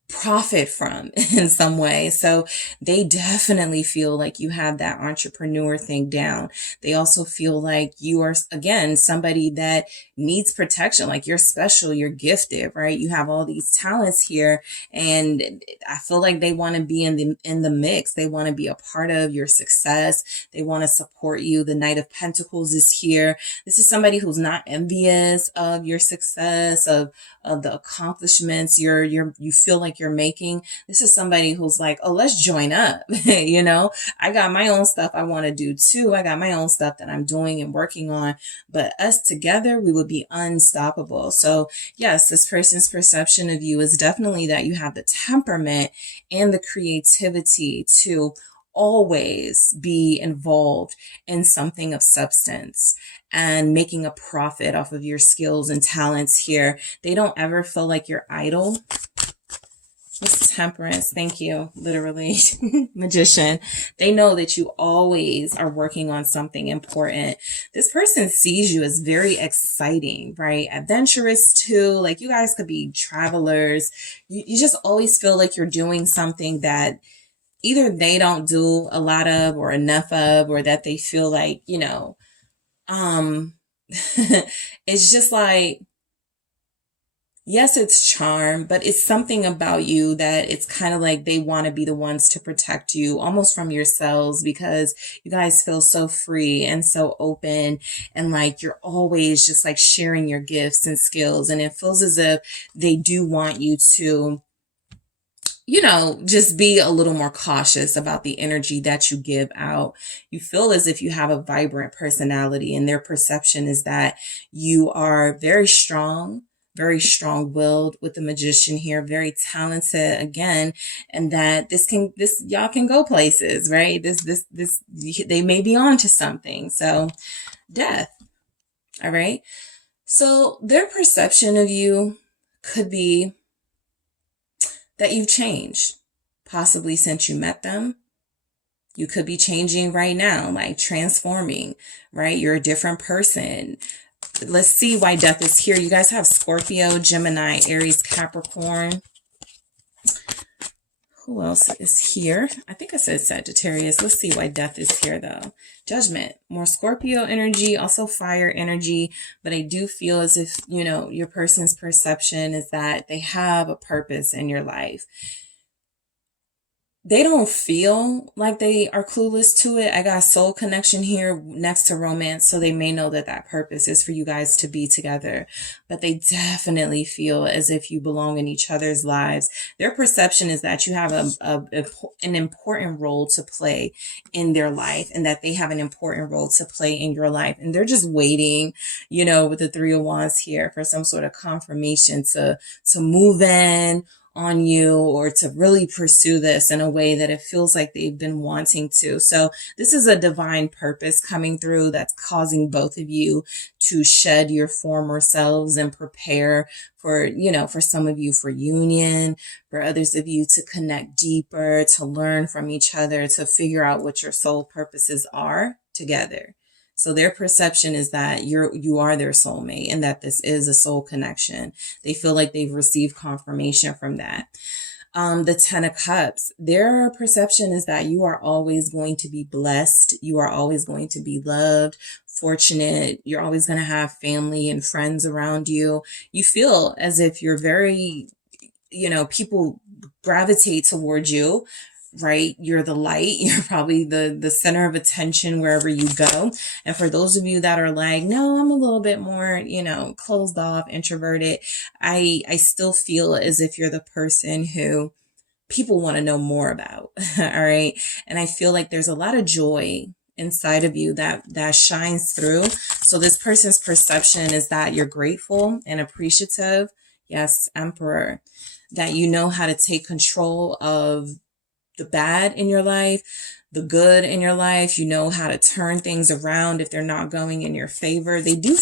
profit from in some way. So they definitely feel like you have that entrepreneur thing down. They also feel like you are, again, somebody that needs protection, like you're special, you're gifted, right? You have all these talents here, and I feel like they want to be in the mix. They want to be a part of your success. They want to support you. The Knight of Pentacles is here. This is somebody who's not envious of your success, of the accomplishments you feel like you're making. This is somebody who's like, oh, let's join up. You know, I got my own stuff I want to do too. I got my own stuff that I'm doing and working on, but us together, we would be unstoppable. So yes, this person's perception of you is definitely that you have the temperament and the creativity to always be involved in something of substance and making a profit off of your skills and talents here. They don't ever feel like you're idle. It's Temperance. Thank you. Literally. Magician. They know that you always are working on something important. This person sees you as very exciting, right? Adventurous too. Like you guys could be travelers. You just always feel like you're doing something that either they don't do a lot of or enough of, or that they feel like, you know, it's just like, yes, it's charm, but it's something about you that it's kind of like they want to be the ones to protect you almost from yourselves, because you guys feel so free and so open, and like you're always just like sharing your gifts and skills. And it feels as if they do want you to, you know, just be a little more cautious about the energy that you give out. You feel as if you have a vibrant personality, and their perception is that you are very strong-willed with the Magician here, very talented again, and that y'all can go places, right? They may be on to something. So Death. All right. So their perception of you could be that you've changed, possibly since you met them. You could be changing right now, like transforming, right? You're a different person. Let's see why Death is here. You guys have Scorpio, Gemini, Aries, Capricorn. Who else is here? I think I said Sagittarius. Let's see why Death is here, though. Judgment, more Scorpio energy, also fire energy. But I do feel as if, you know, your person's perception is that they have a purpose in your life. They don't feel like they are clueless to it. I got soul connection here next to romance, so they may know that that purpose is for you guys to be together. But they definitely feel as if you belong in each other's lives. Their perception is that you have an important role to play in their life, and that they have an important role to play in your life. And they're just waiting, you know, with the Three of Wands here for some sort of confirmation to move in on you, or to really pursue this in a way that it feels like they've been wanting to. So this is a divine purpose coming through that's causing both of you to shed your former selves and prepare for, you know, for some of you for union, for others of you to connect deeper, to learn from each other, to figure out what your soul purposes are together. So their perception is that you are their soulmate, and that this is a soul connection. They feel like they've received confirmation from that. The Ten of Cups, their perception is that you are always going to be blessed. You are always going to be loved, fortunate. You're always going to have family and friends around you. You feel as if you're very, you know, people gravitate towards you. Right? You're the light. You're probably the center of attention wherever you go. And for those of you that are like, no, I'm a little bit more, you know, closed off, introverted, I still feel as if you're the person who people want to know more about. All right. And I feel like there's a lot of joy inside of you that shines through. So this person's perception is that you're grateful and appreciative. Yes, Emperor. That you know how to take control of the bad in your life, the good in your life. You know how to turn things around if they're not going in your favor. They do,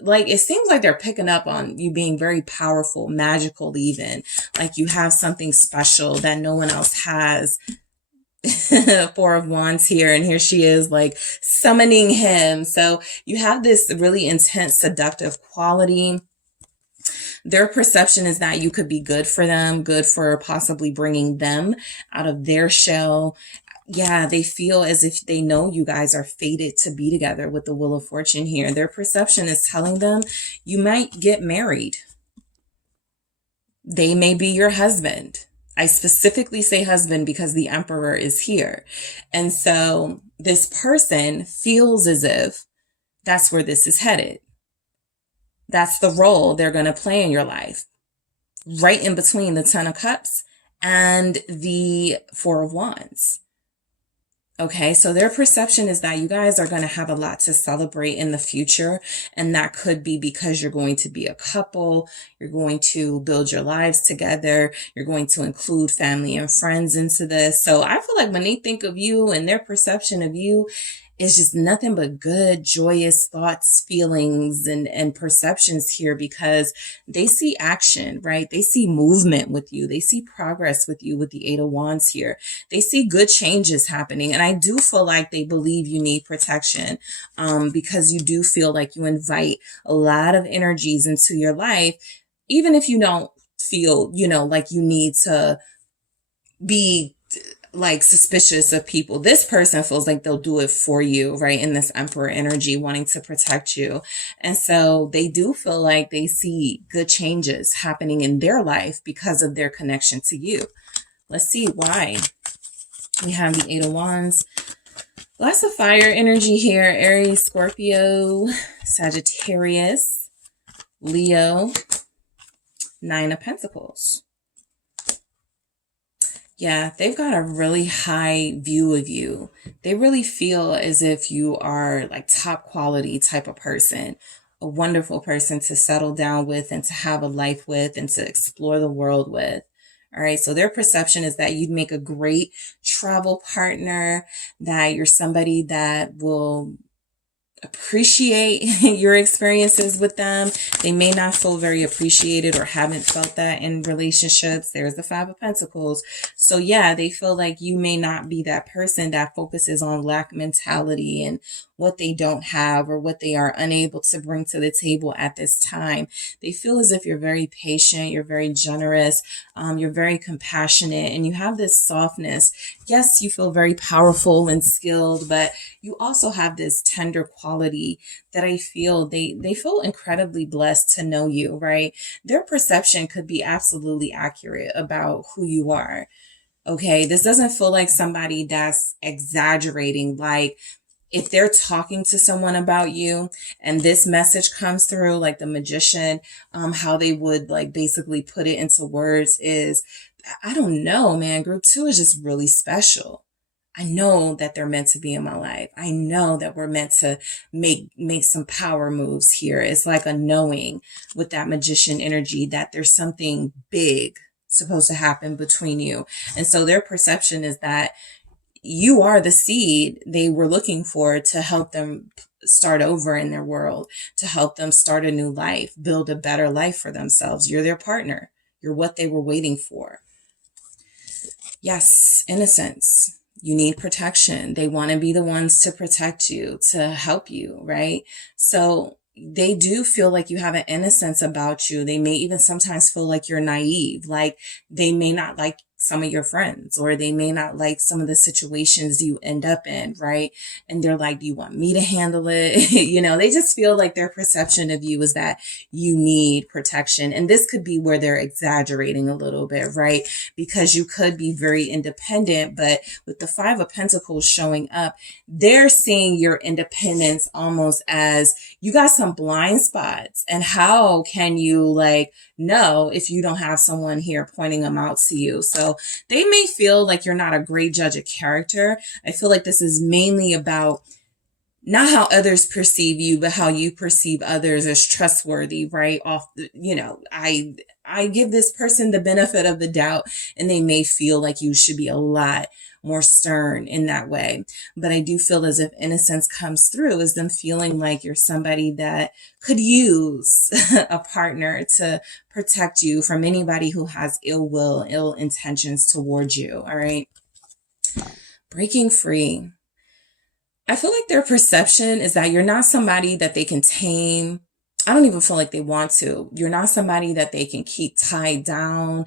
like, it seems like they're picking up on you being very powerful, magical even. Like you have something special that no one else has. Four of Wands here, and here she is like summoning him. So you have this really intense seductive quality. Their perception is that you could be good for them, good for possibly bringing them out of their shell. Yeah, they feel as if they know you guys are fated to be together with the Wheel of Fortune here. Their perception is telling them you might get married. They may be your husband. I specifically say husband because the Emperor is here. And so this person feels as if that's where this is headed. That's the role they're going to play in your life. Right in between the Ten of Cups and the Four of Wands. Okay, so their perception is that you guys are going to have a lot to celebrate in the future. And that could be because you're going to be a couple. You're going to build your lives together. You're going to include family and friends into this. So I feel like when they think of you and their perception of you, it's just nothing but good, joyous thoughts, feelings, and perceptions here, because they see action, right? They see movement with you. They see progress with you with the Eight of Wands here. They see good changes happening. And I do feel like they believe you need protection, because you do feel like you invite a lot of energies into your life, even if you don't feel, you know, like you need to be like suspicious of people. This person feels like they'll do it for you, right? In this Emperor energy, wanting to protect you. And so they do feel like they see good changes happening in their life because of their connection to you. Let's see why. We have the Eight of Wands. Lots of fire energy here. Aries, Scorpio, Sagittarius, Leo, Nine of Pentacles. Yeah, they've got a really high view of you. They really feel as if you are like top quality type of person, a wonderful person to settle down with and to have a life with and to explore the world with. All right, so their perception is that you'd make a great travel partner, that you're somebody that will appreciate your experiences with them. They may not feel very appreciated or haven't felt that in relationships. There's the Five of Pentacles. So yeah, they feel like you may not be that person that focuses on lack mentality and what they don't have or what they are unable to bring to the table at this time. They feel as if you're very patient, you're very generous, you're very compassionate, and you have this softness. Yes, you feel very powerful and skilled, but you also have this tender quality that I feel they feel incredibly blessed to know you, right? Their perception could be absolutely accurate about who you are. Okay, this doesn't feel like somebody that's exaggerating. Like if they're talking to someone about you and this message comes through, like the magician, how they would like basically put it into words is, I don't know, man, group 2 is just really special. I know that they're meant to be in my life. I know that we're meant to make some power moves here. It's like a knowing with that magician energy that there's something big supposed to happen between you. And so their perception is that you are the seed they were looking for to help them start over in their world, to help them start a new life, build a better life for themselves. You're their partner. You're what they were waiting for. Yes, innocence. You need protection. They want to be the ones to protect you, to help you, right? So they do feel like you have an innocence about you. They may even sometimes feel like you're naive, like they may not like some of your friends, or they may not like some of the situations you end up in, right? And they're like, do you want me to handle it? You know, they just feel like their perception of you is that you need protection. And this could be where they're exaggerating a little bit, right? Because you could be very independent, but with the Five of Pentacles showing up, they're seeing your independence almost as you got some blind spots. And how can you like know if you don't have someone here pointing them out to you? So they may feel like you're not a great judge of character. I feel like this is mainly about not how others perceive you, but how you perceive others as trustworthy, right? I give this person the benefit of the doubt, and they may feel like you should be a lot more stern in that way. But I do feel as if innocence comes through as them feeling like you're somebody that could use a partner to protect you from anybody who has ill will, ill intentions towards you. All right. Breaking free. I feel like their perception is that you're not somebody that they can tame. I don't even feel like they want to. You're not somebody that they can keep tied down,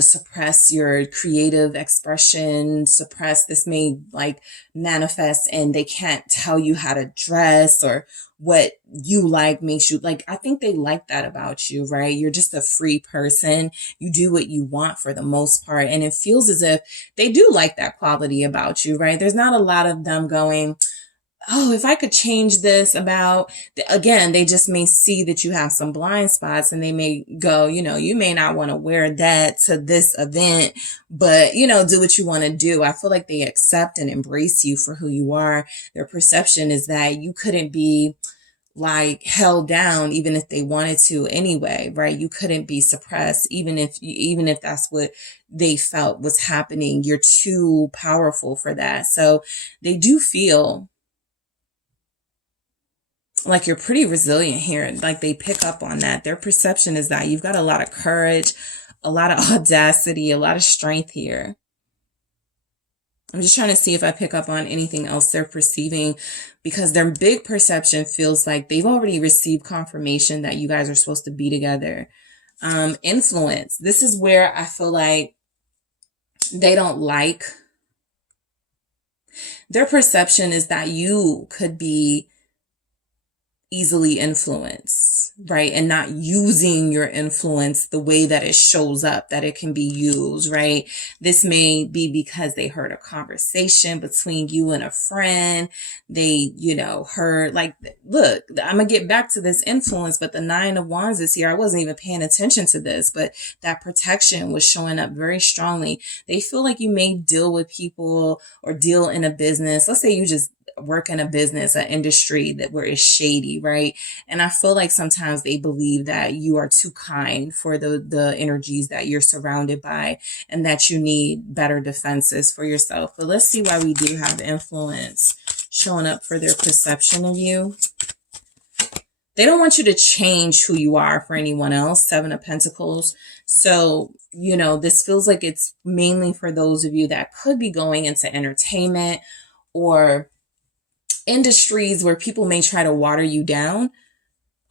suppress your creative expression, suppress. This may like manifest and they can't tell you how to dress or what you like makes you like. I think they like that about you, right? You're just a free person. You do what you want for the most part. And it feels as if they do like that quality about you, right? There's not a lot of them going, oh, if I could change this about, again, they just may see that you have some blind spots and they may go, you know, you may not want to wear that to this event, but, you know, do what you want to do. I feel like they accept and embrace you for who you are. Their perception is that you couldn't be like held down even if they wanted to anyway, right? You couldn't be suppressed even if that's what they felt was happening. You're too powerful for that. So they do feel like you're pretty resilient here. Like they pick up on that. Their perception is that you've got a lot of courage, a lot of audacity, a lot of strength here. I'm just trying to see if I pick up on anything else they're perceiving, because their big perception feels like they've already received confirmation that you guys are supposed to be together. Influence. This is where I feel like they don't like. Their perception is that you could be easily influenced, right? And not using your influence the way that it shows up, that it can be used, right? This may be because they heard a conversation between you and a friend. They, heard like, look, I'm gonna get back to this influence, but the 9 of Wands is here. I wasn't even paying attention to this, but that protection was showing up very strongly. They feel like you may deal with people or deal in a business. Let's say you just work in a business, an industry where it's shady, right? And I feel like sometimes they believe that you are too kind for the energies that you're surrounded by, and that you need better defenses for yourself. But let's see why we do have influence showing up for their perception of you. They don't want you to change who you are for anyone else. 7 of Pentacles. So, this feels like it's mainly for those of you that could be going into entertainment or industries where people may try to water you down.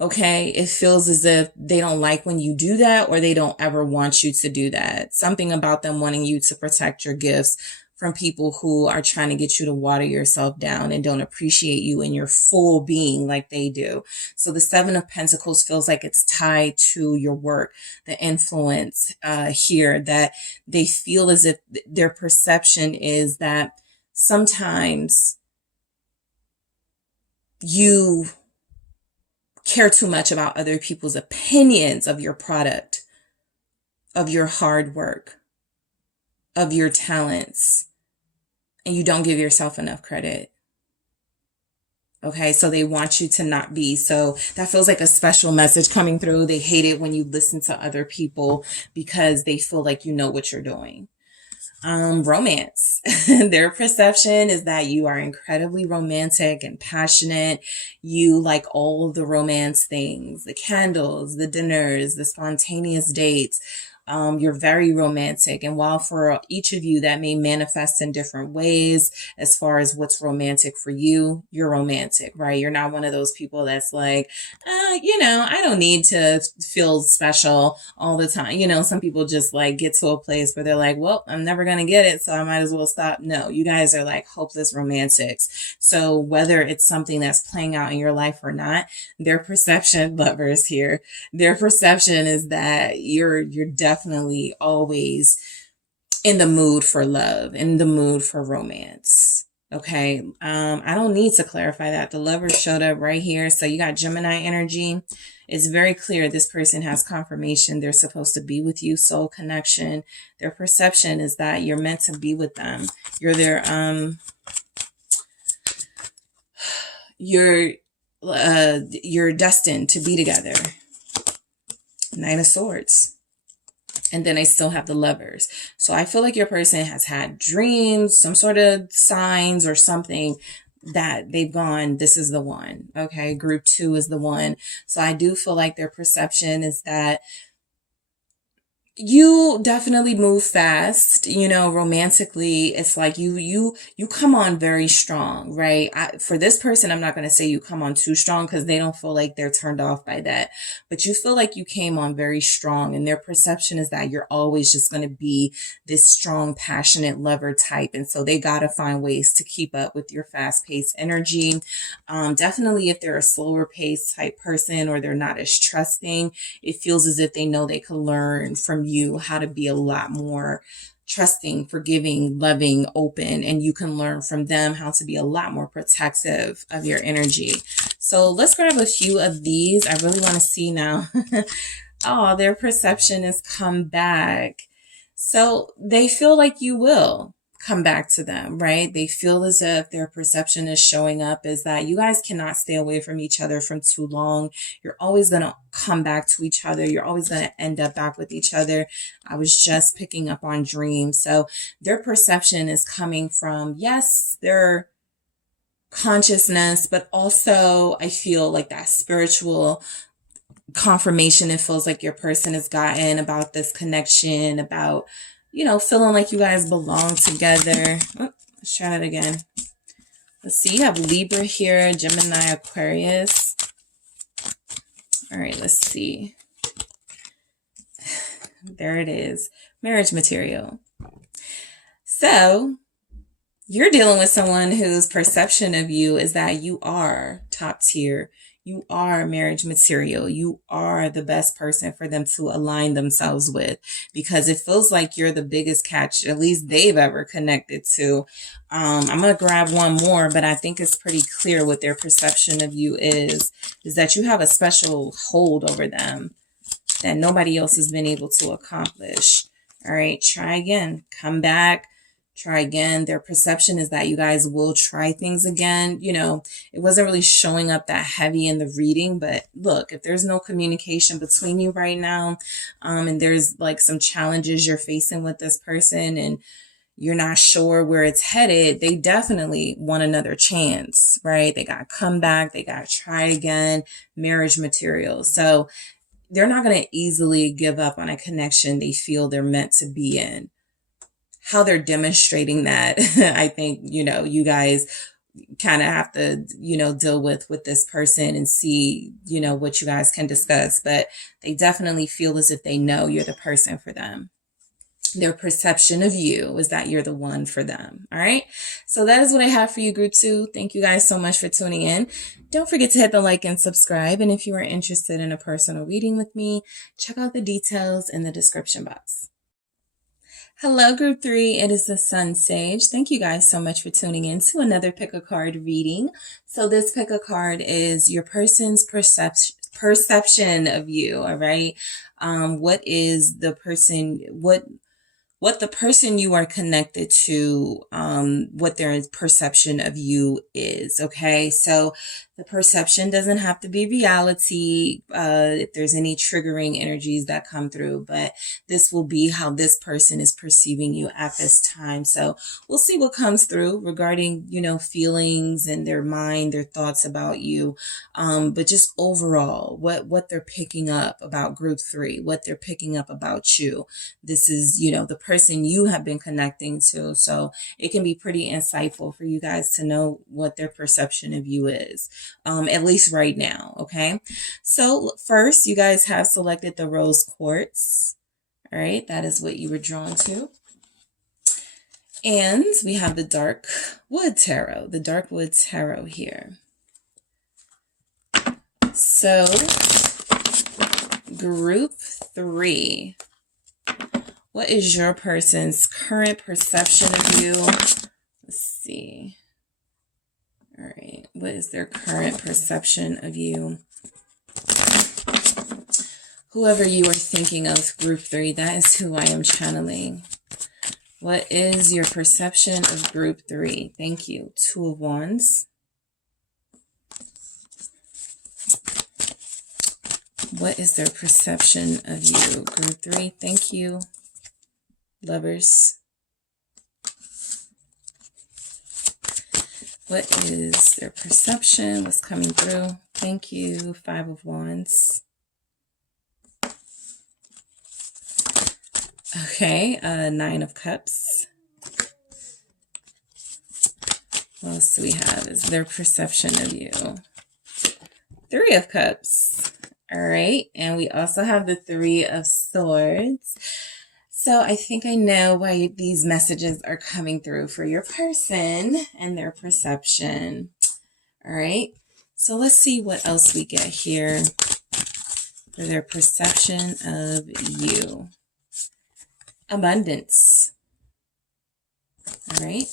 Okay. It feels as if they don't like when you do that, or they don't ever want you to do that. Something about them wanting you to protect your gifts from people who are trying to get you to water yourself down and don't appreciate you in your full being like they do. So the 7 of Pentacles feels like it's tied to your work, the influence here, that they feel as if their perception is that sometimes you care too much about other people's opinions of your product, of your hard work, of your talents, and you don't give yourself enough credit. Okay, so they want you to not be. So that feels like a special message coming through. They hate it when you listen to other people because they feel like you know what you're doing. Romance. Their perception is that you are incredibly romantic and passionate. You like all of the romance things, the candles, the dinners, the spontaneous dates. You're very romantic. And while for each of you that may manifest in different ways as far as what's romantic for you, you're romantic, right? You're not one of those people that's like, I don't need to feel special all the time. Some people just like get to a place where they're like, well, I'm never going to get it, so I might as well stop. No, you guys are like hopeless romantics. So whether it's something that's playing out in your life or not, their perception, lovers here, their perception is that you're definitely always in the mood for love, in the mood for romance. Okay. I don't need to clarify that. The Lovers showed up right here. So you got Gemini energy. It's very clear this person has confirmation they're supposed to be with you, soul connection. Their perception is that you're meant to be with them. You're their you're destined to be together. Knight of Swords. And then I still have the Lovers. So I feel like your person has had dreams, some sort of signs or something that they've gone, this is the one. Okay. Group 2 is the one. So I do feel like their perception is that you definitely move fast, romantically. It's like you come on very strong, right? For this person, I'm not going to say you come on too strong because they don't feel like they're turned off by that, but you feel like you came on very strong, and their perception is that you're always just going to be this strong, passionate lover type. And so they got to find ways to keep up with your fast paced energy. Definitely if they're a slower paced type person, or they're not as trusting, it feels as if they know they could learn from you how to be a lot more trusting, forgiving, loving, open, and you can learn from them how to be a lot more protective of your energy. So let's grab a few of these. I really want to see now. Oh, their perception has come back. So they feel like you will come back to them, right? They feel as if their perception is showing up is that you guys cannot stay away from each other for too long. You're always going to come back to each other. You're always going to end up back with each other. I was just picking up on dreams. So their perception is coming from, yes, their consciousness, but also I feel like that spiritual confirmation it feels like your person has gotten about this connection, about feeling like you guys belong together. Oh, let's try that again. Let's see. You have Libra here, Gemini, Aquarius. All right, let's see. There it is. Marriage material. So you're dealing with someone whose perception of you is that you are top tier. You are marriage material. You are the best person for them to align themselves with, because it feels like you're the biggest catch, at least they've ever connected to. I'm going to grab one more, but I think it's pretty clear what their perception of you is that you have a special hold over them that nobody else has been able to accomplish. All right, try again. Come back. Try again. Their perception is that you guys will try things again. You know, it wasn't really showing up that heavy in the reading, but look, if there's no communication between you right now, and there's like some challenges you're facing with this person and you're not sure where it's headed, they definitely want another chance, right? They got come back, they got try again, marriage material. So they're not going to easily give up on a connection they feel they're meant to be in. How they're demonstrating that, I think, you know, you guys kind of have to, you know, deal with this person and see, you know, what you guys can discuss. But they definitely feel as if they know you're the person for them. Their perception of you is that you're the one for them. All right. So that is what I have for you, group 2. Thank you guys so much for tuning in. Don't forget to hit the like and subscribe. And if you are interested in a personal reading with me, check out the details in the description box. Hello, group 3. It is the SunSage. Thank you guys so much for tuning in to another pick a card reading. So this pick a card is your person's perception of you. All right. What is the person, what the person you are connected to, what their perception of you is. Okay. So the perception doesn't have to be reality, if there's any triggering energies that come through, but this will be how this person is perceiving you at this time. So we'll see what comes through regarding, you know, feelings and their mind, their thoughts about you. But just overall, what they're picking up about group 3, what they're picking up about you. This is, you know, the person you have been connecting to. So it can be pretty insightful for you guys to know what their perception of you is. At least right now. Okay. So first, you guys have selected the rose quartz. All right. That is what you were drawn to. And we have the dark wood tarot, here. So group 3, what is your person's current perception of you? Let's see. All right, what is their current perception of you? Whoever you are thinking of, group 3, that is who I am channeling. What is your perception of group 3? Thank you. 2 of Wands. What is their perception of you, group 3? Thank you. Lovers. What is their perception? What's coming through? Thank you. 5 of Wands. Okay, 9 of Cups. What else do we have? Is their perception of you? 3 of Cups. All right, and we also have the 3 of Swords. So I think I know why these messages are coming through for your person and their perception. All right. So let's see what else we get here for their perception of you. Abundance. All right.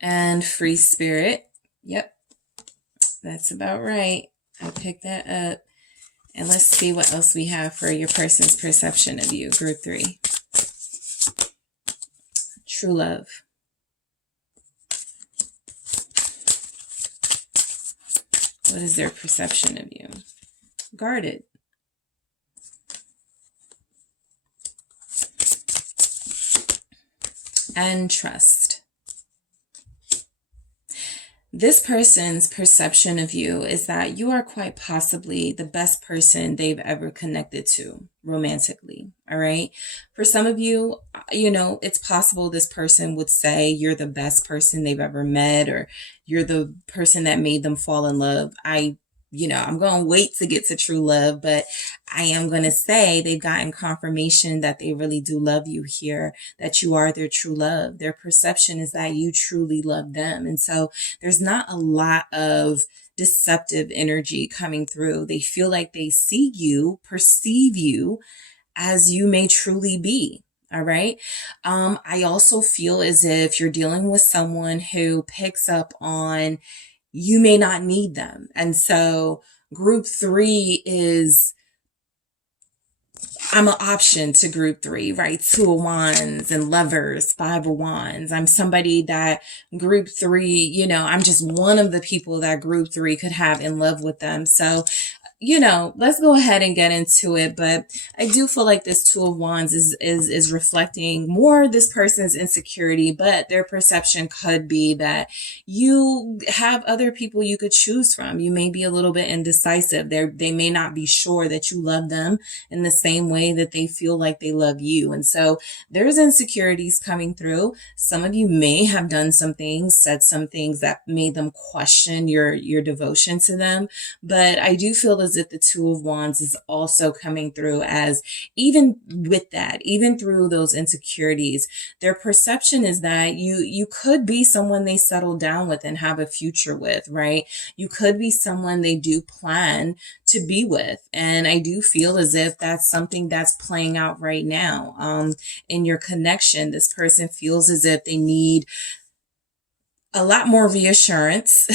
And free spirit. Yep. That's about right. I picked that up. And let's see what else we have for your person's perception of you, group 3. True love. What is their perception of you? Guarded. And trust. This person's perception of you is that you are quite possibly the best person they've ever connected to romantically. All right. For some of you, you know, it's possible this person would say you're the best person they've ever met, or you're the person that made them fall in love. I I'm going to wait to get to true love, but I am going to say they've gotten confirmation that they really do love you here, that you are their true love. Their perception is that you truly love them. And so there's not a lot of deceptive energy coming through. They feel like they see you, perceive you as you may truly be. All right. I also feel as if you're dealing with someone who picks up on you may not need them. And so group 3 is, I'm an option to group 3, right? 2 of Wands and Lovers, 5 of Wands. I'm somebody that group 3, I'm just one of the people that group 3 could have in love with them. So let's go ahead and get into it. But I do feel like this 2 of Wands is reflecting more this person's insecurity, but their perception could be that you have other people you could choose from. You may be a little bit indecisive. They may not be sure that you love them in the same way that they feel like they love you. And so there's insecurities coming through. Some of you may have done some things, said some things that made them question your devotion to them. But I do feel as if the 2 of Wands is also coming through as, even with that, even through those insecurities, their perception is that you could be someone they settle down with and have a future with, right? You could be someone they do plan to be with. And I do feel as if that's something that's playing out right now. In your connection, this person feels as if they need a lot more reassurance,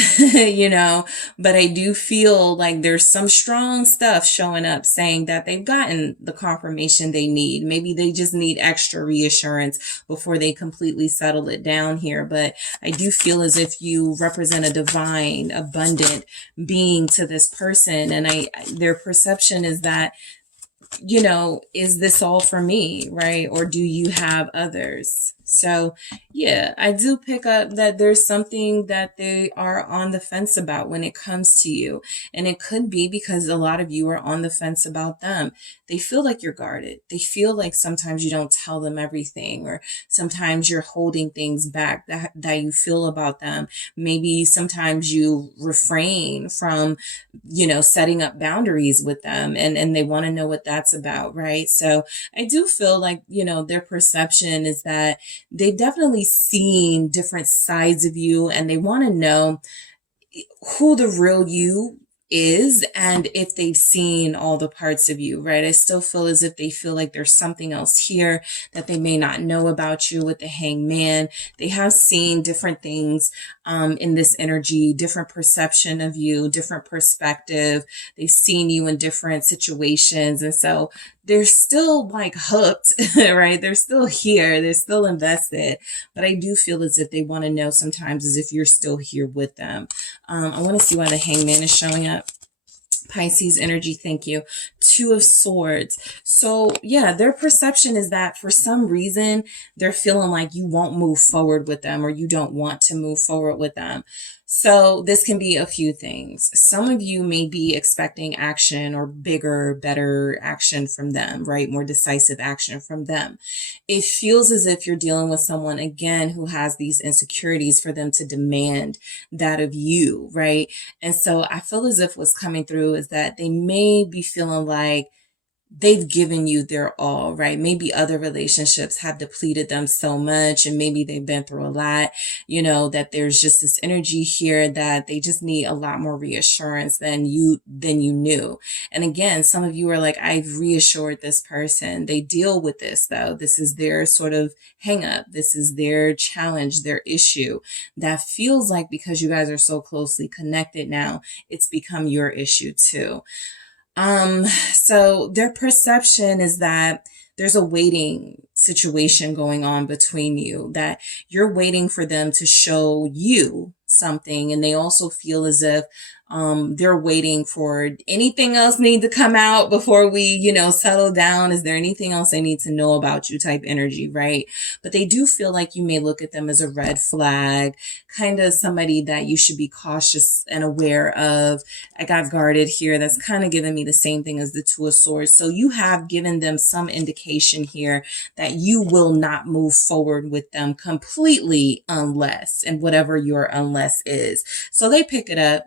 but I do feel like there's some strong stuff showing up saying that they've gotten the confirmation they need. Maybe they just need extra reassurance before they completely settle it down here. But I do feel as if you represent a divine, abundant being to this person. And their perception is that, is this all for me, right? Or do you have others? So yeah, I do pick up that there's something that they are on the fence about when it comes to you. And it could be because a lot of you are on the fence about them. They feel like you're guarded. They feel like sometimes you don't tell them everything, or sometimes you're holding things back that you feel about them. Maybe sometimes you refrain from, setting up boundaries with them, and they want to know what that's about, right? So I do feel like, their perception is that they've definitely seen different sides of you, and they want to know who the real you is and if they've seen all the parts of you, right? I still feel as if they feel like there's something else here that they may not know about you with the Hangman. They have seen different things in this energy, different perception of you, different perspective. They've seen you in different situations. And so they're still like hooked, right? They're still here. They're still invested. But I do feel as if they want to know sometimes as if you're still here with them. I want to see why the Hangman is showing up. Pisces energy, thank you. 2 of Swords. So yeah, their perception is that for some reason, they're feeling like you won't move forward with them, or you don't want to move forward with them. So this can be a few things. Some of you may be expecting action, or bigger, better action from them, right? More decisive action from them. It feels as if you're dealing with someone, again, who has these insecurities for them to demand that of you, right? And so I feel as if what's coming through is that they may be feeling like they've given you their all, right? Maybe other relationships have depleted them so much, and maybe they've been through a lot, that there's just this energy here that they just need a lot more reassurance than you knew. And again, some of you are like, I've reassured this person. They deal with this though. This is their sort of hang up. This is their challenge, their issue that feels like, because you guys are so closely connected now, it's become your issue too. So their perception is that there's a waiting situation going on between you, that you're waiting for them to show you something. And they also feel as if they're waiting for anything else need to come out before we, settle down. Is there anything else I need to know about you type energy, right? But they do feel like you may look at them as a red flag, kind of somebody that you should be cautious and aware of. I got guarded here. That's kind of giving me the same thing as the 2 of Swords. So you have given them some indication here that you will not move forward with them completely unless, and whatever your unless is. So they pick it up,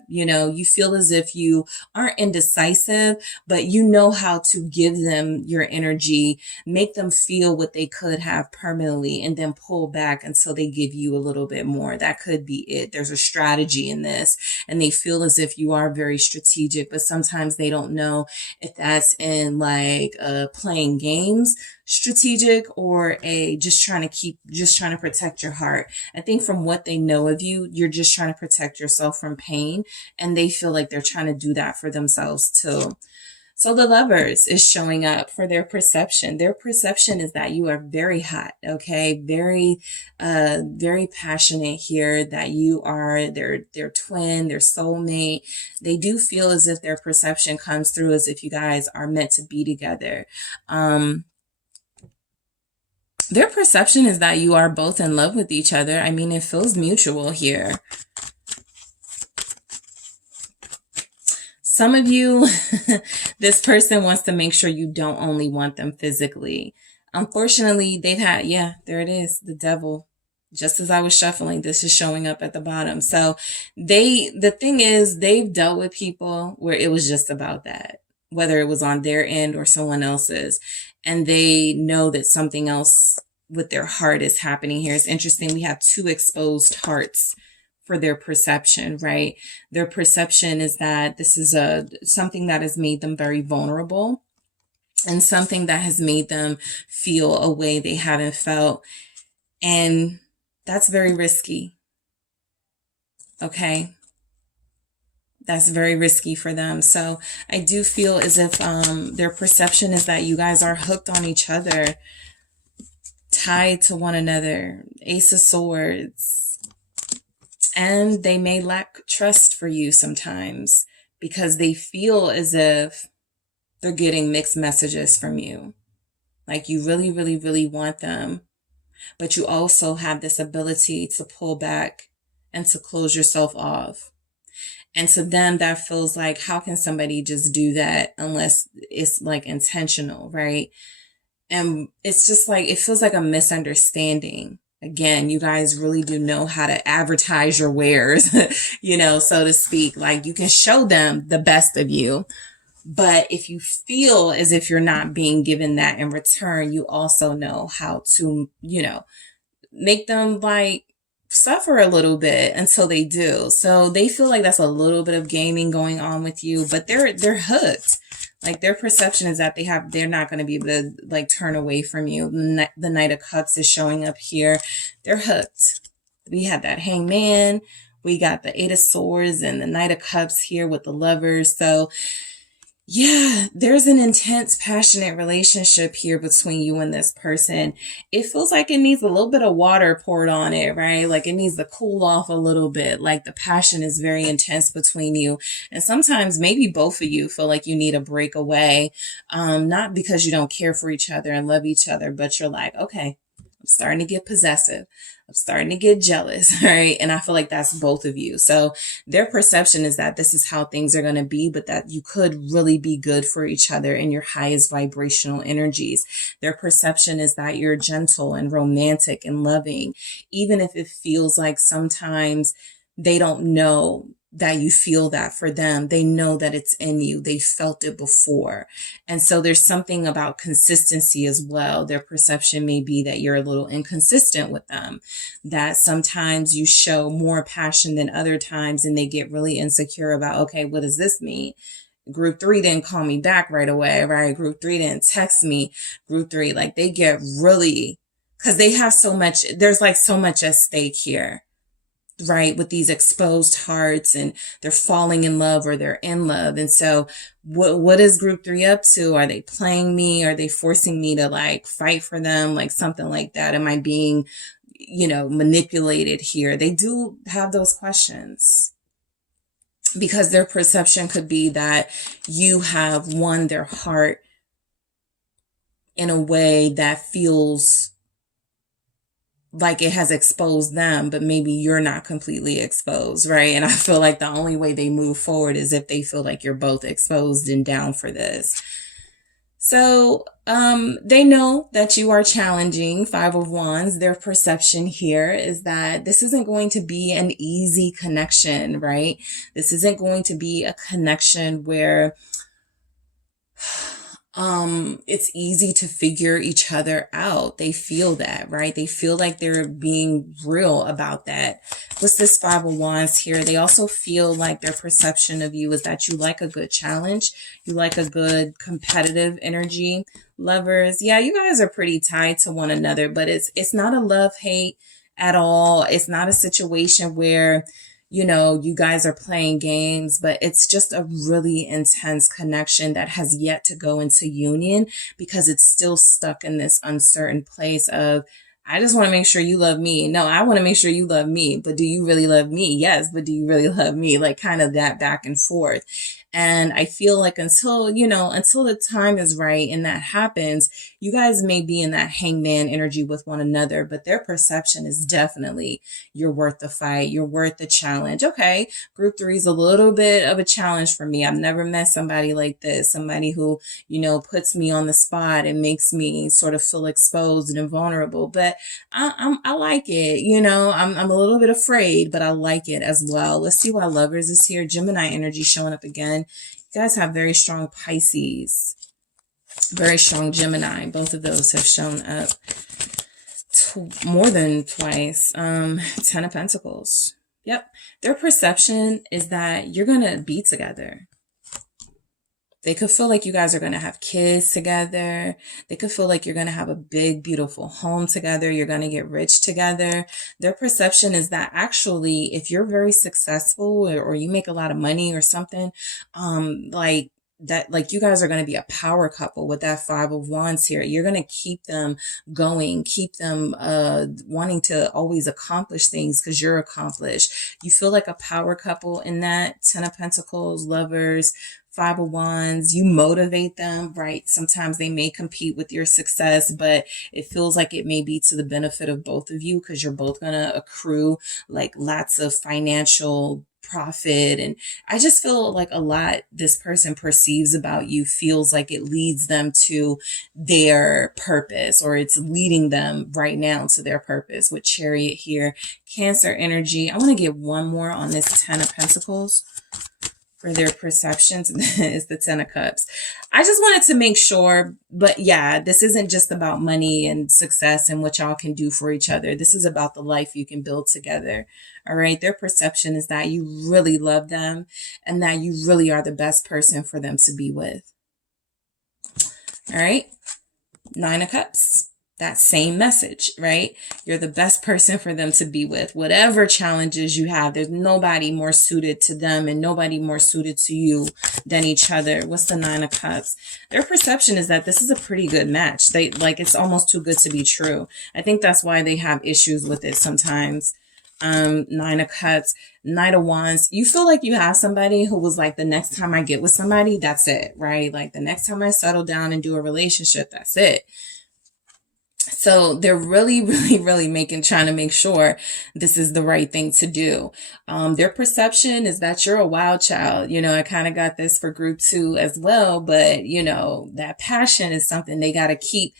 you feel as if you aren't indecisive, but you know how to give them your energy, make them feel what they could have permanently, and then pull back until they give you a little bit more. That could be it. There's a strategy in this, and they feel as if you are very strategic, but sometimes they don't know if that's in like playing games strategic, or a just trying to protect your heart. I think from what they know of you, you're just trying to protect yourself from pain, and they feel like they're trying to do that for themselves too. So the Lovers is showing up for their perception. Their perception is that you are very hot, okay? Very, very passionate here, that you are their twin, their soulmate. They do feel as if their perception comes through as if you guys are meant to be together. Their perception is that you are both in love with each other. I mean, it feels mutual here. Some of you, this person wants to make sure you don't only want them physically. Unfortunately, they've had, yeah, there it is, the Devil. Just as I was shuffling, this is showing up at the bottom. So the thing is, they've dealt with people where it was just about that, whether it was on their end or someone else's. And they know that something else with their heart is happening here. It's interesting. We have 2 exposed hearts for their perception, right? Their perception is that this is something that has made them very vulnerable, and something that has made them feel a way they haven't felt. And that's very risky. Okay. That's very risky for them. So I do feel as if their perception is that you guys are hooked on each other, tied to one another. Ace of Swords. And they may lack trust for you sometimes, because they feel as if they're getting mixed messages from you. Like you really, really, really want them, but you also have this ability to pull back and to close yourself off. And to them, that feels like, how can somebody just do that unless it's like intentional, right? And it's just like, it feels like a misunderstanding. Again, you guys really do know how to advertise your wares, you know, so to speak. Like you can show them the best of you. But if you feel as if you're not being given that in return, you also know how to, you know, make them like suffer a little bit until they do. So they feel like that's a little bit of gaming going on with you, but they're hooked. Like their perception is that they're not going to be able to like turn away from you. The Knight of Cups is showing up here. They're hooked. We had that Hangman. We got the 8 of Swords and the Knight of Cups here with the Lovers. So yeah, there's an intense, passionate relationship here between you and this person. It feels like it needs a little bit of water poured on it, right? Like it needs to cool off a little bit. Like the passion is very intense between you. And sometimes maybe both of you feel like you need a break away. Not because you don't care for each other and love each other, but you're like, okay, I'm starting to get possessive. I'm starting to get jealous, right? And I feel like that's both of you. So their perception is that this is how things are going to be, but that you could really be good for each other in your highest vibrational energies. Their perception is that you're gentle and romantic and loving, even if it feels like sometimes they don't know that you feel that for them. They know that it's in you. They felt it before. And so there's something about consistency as well. Their perception may be that you're a little inconsistent with them, that sometimes you show more passion than other times, and they get really insecure about, okay, what does this mean? Group 3 didn't call me back right away, right? Group 3 didn't text me. Group 3, like they get really, because they have so much, there's like so much at stake here. Right, with these exposed hearts, and they're falling in love or they're in love. And so what is group 3 up to? Are they playing me? Are they forcing me to like fight for them? Like something like that. Am I being, you know, manipulated here? They do have those questions, because their perception could be that you have won their heart in a way that feels like it has exposed them, but maybe you're not completely exposed, right? And I feel like the only way they move forward is if they feel like you're both exposed and down for this. So, they know that you are challenging. Five of Wands. Their perception here is that this isn't going to be an easy connection, right? This isn't going to be a connection where it's easy to figure each other out. They feel that, right? They feel like they're being real about that. What's this Five of Wands here? They also feel like their perception of you is that you like a good challenge. You like a good competitive energy. Lovers, yeah, you guys are pretty tied to one another, but it's not a love-hate at all. It's not a situation where you guys are playing games, but it's just a really intense connection that has yet to go into union because it's still stuck in this uncertain place of, I just want to make sure you love me. No, I want to make sure you love me. But do you really love me? Yes, but do you really love me? Like kind of that back and forth. And I feel like until the time is right and that happens, you guys may be in that hangman energy with one another, but their perception is definitely you're worth the fight. You're worth the challenge. Okay. Group 3 is a little bit of a challenge for me. I've never met somebody like this, somebody who, puts me on the spot and makes me sort of feel exposed and vulnerable, but I like it. I'm a little bit afraid, but I like it as well. Let's see why Lovers is here. Gemini energy showing up again. You guys have very strong Pisces, very strong Gemini. Both of those have shown up more than twice. 10 of Pentacles. Yep. Their perception is that you're going to be together. They could feel like you guys are going to have kids together. They could feel like you're going to have a big, beautiful home together. You're going to get rich together. Their perception is that actually, if you're very successful or you make a lot of money or something, like you guys are going to be a power couple with that Five of Wands here. You're going to keep them going, keep them wanting to always accomplish things because you're accomplished. You feel like a power couple in that 10 of Pentacles, Lovers, Five of Wands. You motivate them, right? Sometimes they may compete with your success, but it feels like it may be to the benefit of both of you because you're both going to accrue like lots of financial profit. And I just feel like a lot this person perceives about you feels like it leads them to their purpose, or it's leading them right now to their purpose with Chariot here. Cancer energy. I want to get one more on this 10 of Pentacles. For their perceptions is the 10 of Cups. I just wanted to make sure, but yeah, this isn't just about money and success and what y'all can do for each other. This is about the life you can build together. All right. Their perception is that you really love them and that you really are the best person for them to be with. All right. 9 of Cups. That same message, right? You're the best person for them to be with. Whatever challenges you have, there's nobody more suited to them and nobody more suited to you than each other. What's the 9 of Cups? Their perception is that this is a pretty good match. They like it's almost too good to be true. I think that's why they have issues with it sometimes. 9 of Cups, Knight of Wands. You feel like you have somebody who was like, the next time I get with somebody, that's it, right? Like the next time I settle down and do a relationship, that's it. So they're really, really, really trying to make sure this is the right thing to do. Their perception is that you're a wild child. I kind of got this for group 2 as well, but that passion is something they got to keep.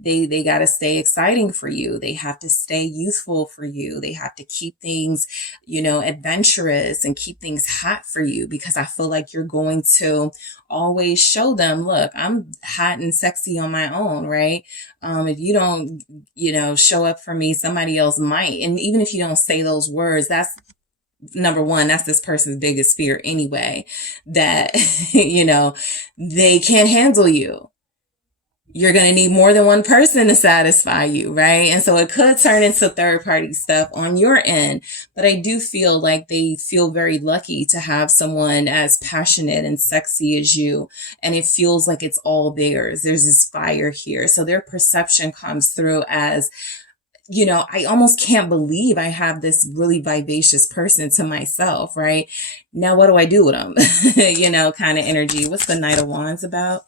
They got to stay exciting for you. They have to stay youthful for you. They have to keep things, adventurous and keep things hot for you, because I feel like you're going to always show them, look, I'm hot and sexy on my own, right? If you don't, show up for me, somebody else might. And even if you don't say those words, that's number one, that's this person's biggest fear anyway, that, they can't handle you. You're going to need more than one person to satisfy you, right? And so it could turn into third party stuff on your end. But I do feel like they feel very lucky to have someone as passionate and sexy as you. And it feels like it's all theirs. There's this fire here. So their perception comes through as, I almost can't believe I have this really vivacious person to myself, right? Now, what do I do with them? Kind of energy. What's the Knight of Wands about?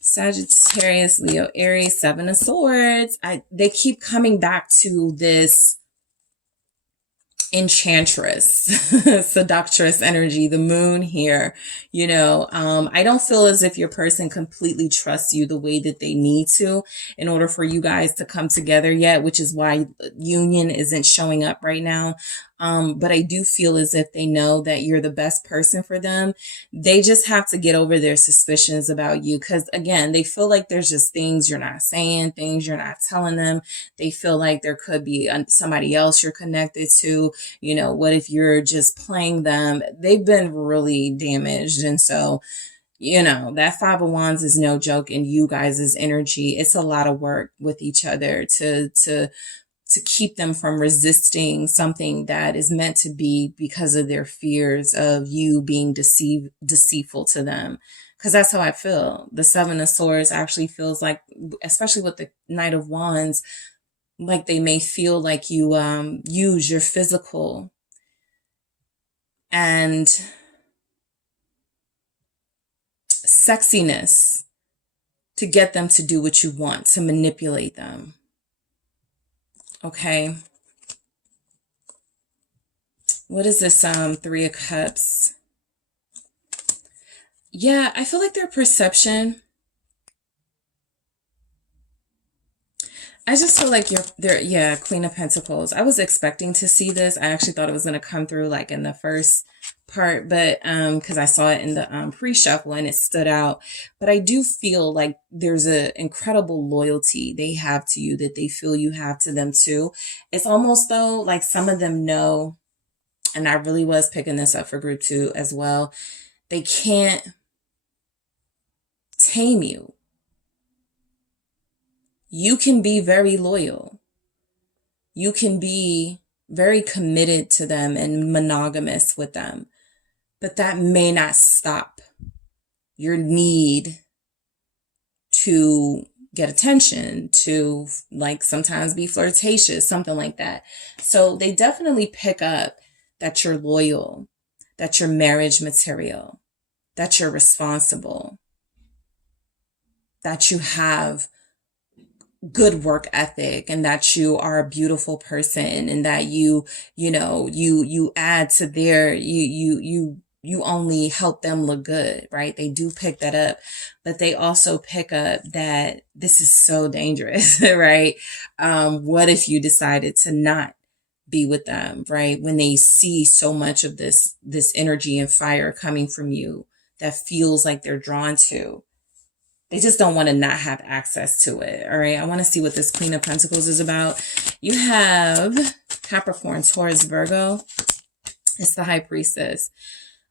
Sagittarius, Leo, Aries, 7 of Swords. They keep coming back to this enchantress, seductress energy, the moon here. I don't feel as if your person completely trusts you the way that they need to in order for you guys to come together yet, which is why union isn't showing up right now. But I do feel as if they know that you're the best person for them. They just have to get over their suspicions about you. Cause again, they feel like there's just things you're not saying, things you're not telling them. They feel like there could be somebody else you're connected to. What if you're just playing them? They've been really damaged. And so, that Five of Wands is no joke in you guys' energy. It's a lot of work with each other to keep them from resisting something that is meant to be because of their fears of you being deceitful to them. Because that's how I feel. The Seven of Swords actually feels like, especially with the Knight of Wands, like they may feel like you use your physical and sexiness to get them to do what you want, to manipulate them. Okay. What is this? Three of Cups. Yeah, I feel like their perception. I just feel like they're Queen of Pentacles. I was expecting to see this. I actually thought it was going to come through like in the first part, but because I saw it in the pre-shuffle and it stood out. But I do feel like there's an incredible loyalty they have to you that they feel you have to them too. It's almost though like some of them know, and I really was picking this up for group 2 as well, they can't tame you. You can be very loyal. You can be very committed to them and monogamous with them. But that may not stop your need to get attention, to like sometimes be flirtatious, something like that. So they definitely pick up that you're loyal, that you're marriage material, that you're responsible, that you have good work ethic, and that you are a beautiful person, and that you add to their, you only help them look good, right? They do pick that up, but they also pick up that this is so dangerous, right? What if you decided to not be with them, right? When they see so much of this energy and fire coming from you that feels like they're drawn to. They just don't want to not have access to it. All right. I want to see what this Queen of Pentacles is about. You have Capricorn, Taurus, Virgo. It's the High Priestess.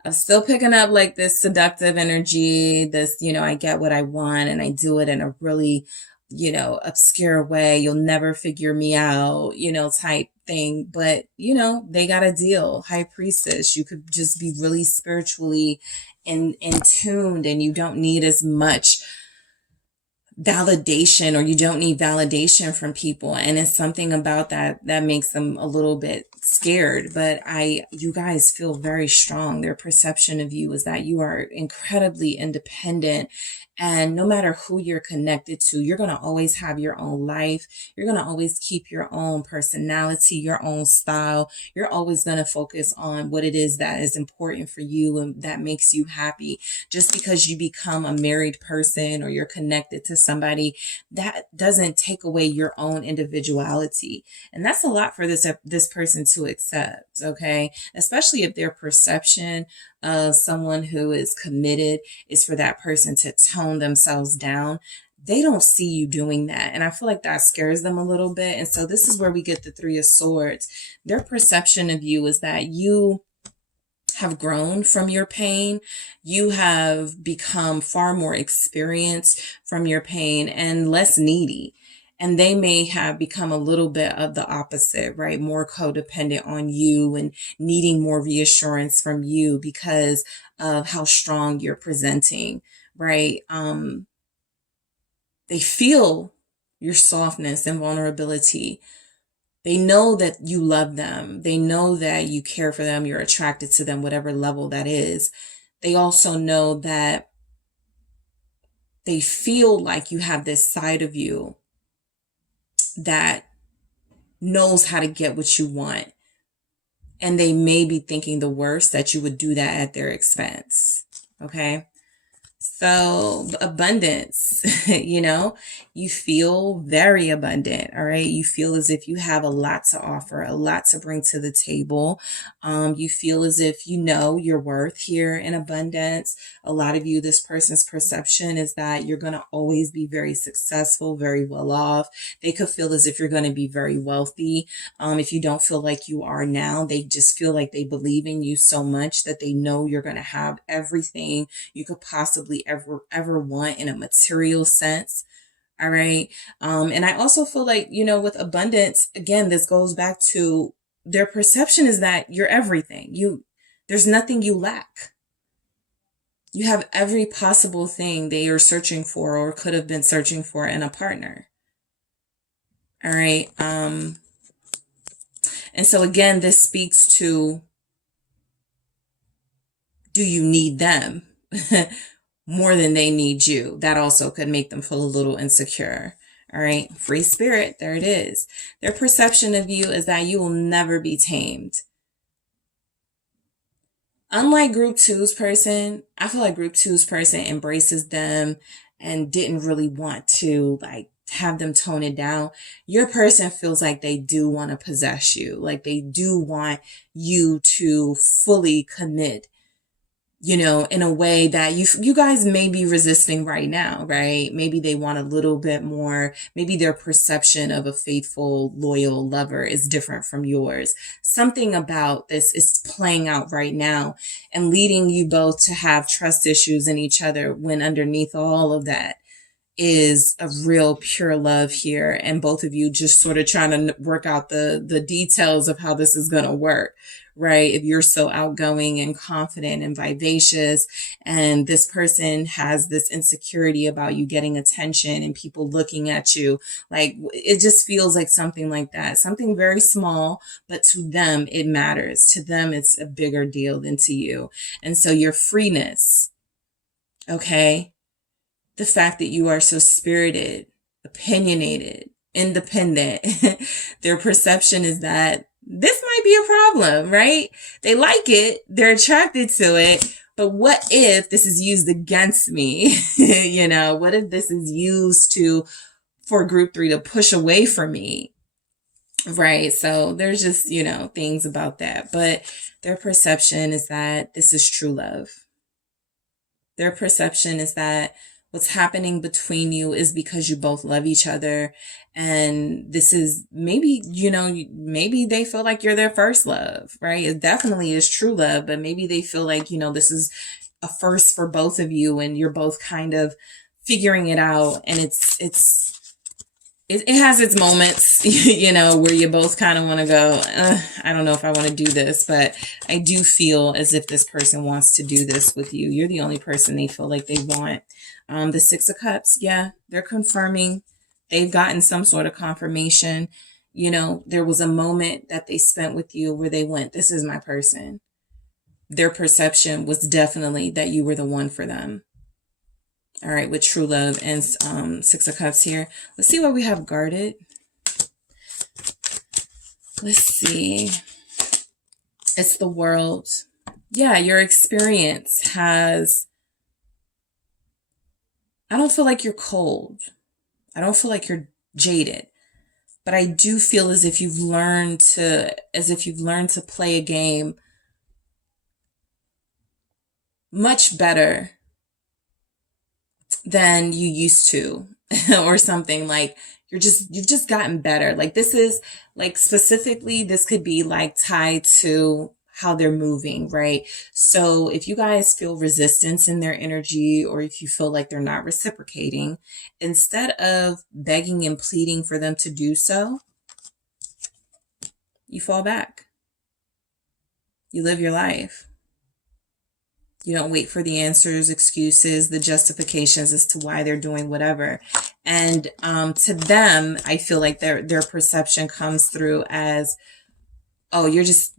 I'm still picking up like this seductive energy, this, I get what I want and I do it in a really, obscure way. You'll never figure me out, type thing. But, they got a deal. High Priestess. You could just be really spiritually in tuned, and you don't need as much validation, or you don't need validation from people. And it's something about that makes them a little bit scared. But you guys feel very strong. Their perception of you is that you are incredibly independent. And no matter who you're connected to, you're going to always have your own life. You're going to always keep your own personality, your own style. You're always going to focus on what it is that is important for you and that makes you happy. Just because you become a married person or you're connected to somebody, that doesn't take away your own individuality. And that's a lot for this person to accept, okay? Especially if their perception of someone who is committed is for that person to tone themselves down. They don't see you doing that. And I feel like that scares them a little bit. And so this is where we get the Three of Swords. Their perception of you is that you have grown from your pain. You have become far more experienced from your pain and less needy. And they may have become a little bit of the opposite, right? More codependent on you and needing more reassurance from you because of how strong you're presenting, right? They feel your softness and vulnerability. They know that you love them. They know that you care for them. You're attracted to them, whatever level that is. They also know that they feel like you have this side of you that knows how to get what you want. And they may be thinking the worst, that you would do that at their expense. Okay. So abundance, you feel very abundant. All right. You feel as if you have a lot to offer, a lot to bring to the table. You feel as if you know your worth here in abundance. A lot of you, this person's perception is that you're going to always be very successful, very well off. They could feel as if you're going to be very wealthy. If you don't feel like you are now, they just feel like they believe in you so much that they know you're going to have everything you could possibly ever want in a material sense. All right. And I also feel like, with abundance, again, this goes back to their perception is that you're everything. There's nothing you lack. You have every possible thing they are searching for or could have been searching for in a partner. All right. And so again, this speaks to, do you need them more than they need you? That also could make them feel a little insecure. All right. Free spirit. There it is. Their perception of you is that you will never be tamed. Unlike group two's person, I feel like group two's person embraces them and didn't really want to have them tone it down. Your person feels like they do want to possess you. Like they do want you to fully commit, in a way that you guys may be resisting right now, right? Maybe they want a little bit more. Maybe their perception of a faithful, loyal lover is different from yours. Something about this is playing out right now and leading you both to have trust issues in each other, when underneath all of that is a real pure love here. And both of you just sort of trying to work out the details of how this is going to work. Right? If you're so outgoing and confident and vivacious, and this person has this insecurity about you getting attention and people looking at you, like it just feels like something like that. Something very small, but to them, it matters. To them, it's a bigger deal than to you. And so your freeness, okay? The fact that you are so spirited, opinionated, independent, their perception is that this might be a problem, right? They like it. They're attracted to it. But what if this is used against me? What if this is used for group three to push away from me? Right. So there's just, things about that. But their perception is that this is true love. Their perception is that what's happening between you is because you both love each other. And this is maybe, maybe they feel like you're their first love, right? It definitely is true love, but maybe they feel like, this is a first for both of you and you're both kind of figuring it out. And it has its moments, where you both kind of want to go, I don't know if I want to do this, but I do feel as if this person wants to do this with you. You're the only person they feel like they want. The Six of Cups, yeah, they're confirming. They've gotten some sort of confirmation. There was a moment that they spent with you where they went, this is my person. Their perception was definitely that you were the one for them. All right, with true love and Six of Cups here. Let's see what we have guarded. Let's see. It's the World. Yeah, your experience has... I don't feel like you're cold. I don't feel like you're jaded. But I do feel as if you've learned to play a game much better than you used to, or something. Like you've just gotten better. Like this is like specifically, this could be like tied to how they're moving, right? So if you guys feel resistance in their energy, or if you feel like they're not reciprocating, instead of begging and pleading for them to do so, you fall back. You live your life. You don't wait for the answers, excuses, the justifications as to why they're doing whatever. And to them, I feel like their perception comes through as, oh, you're just,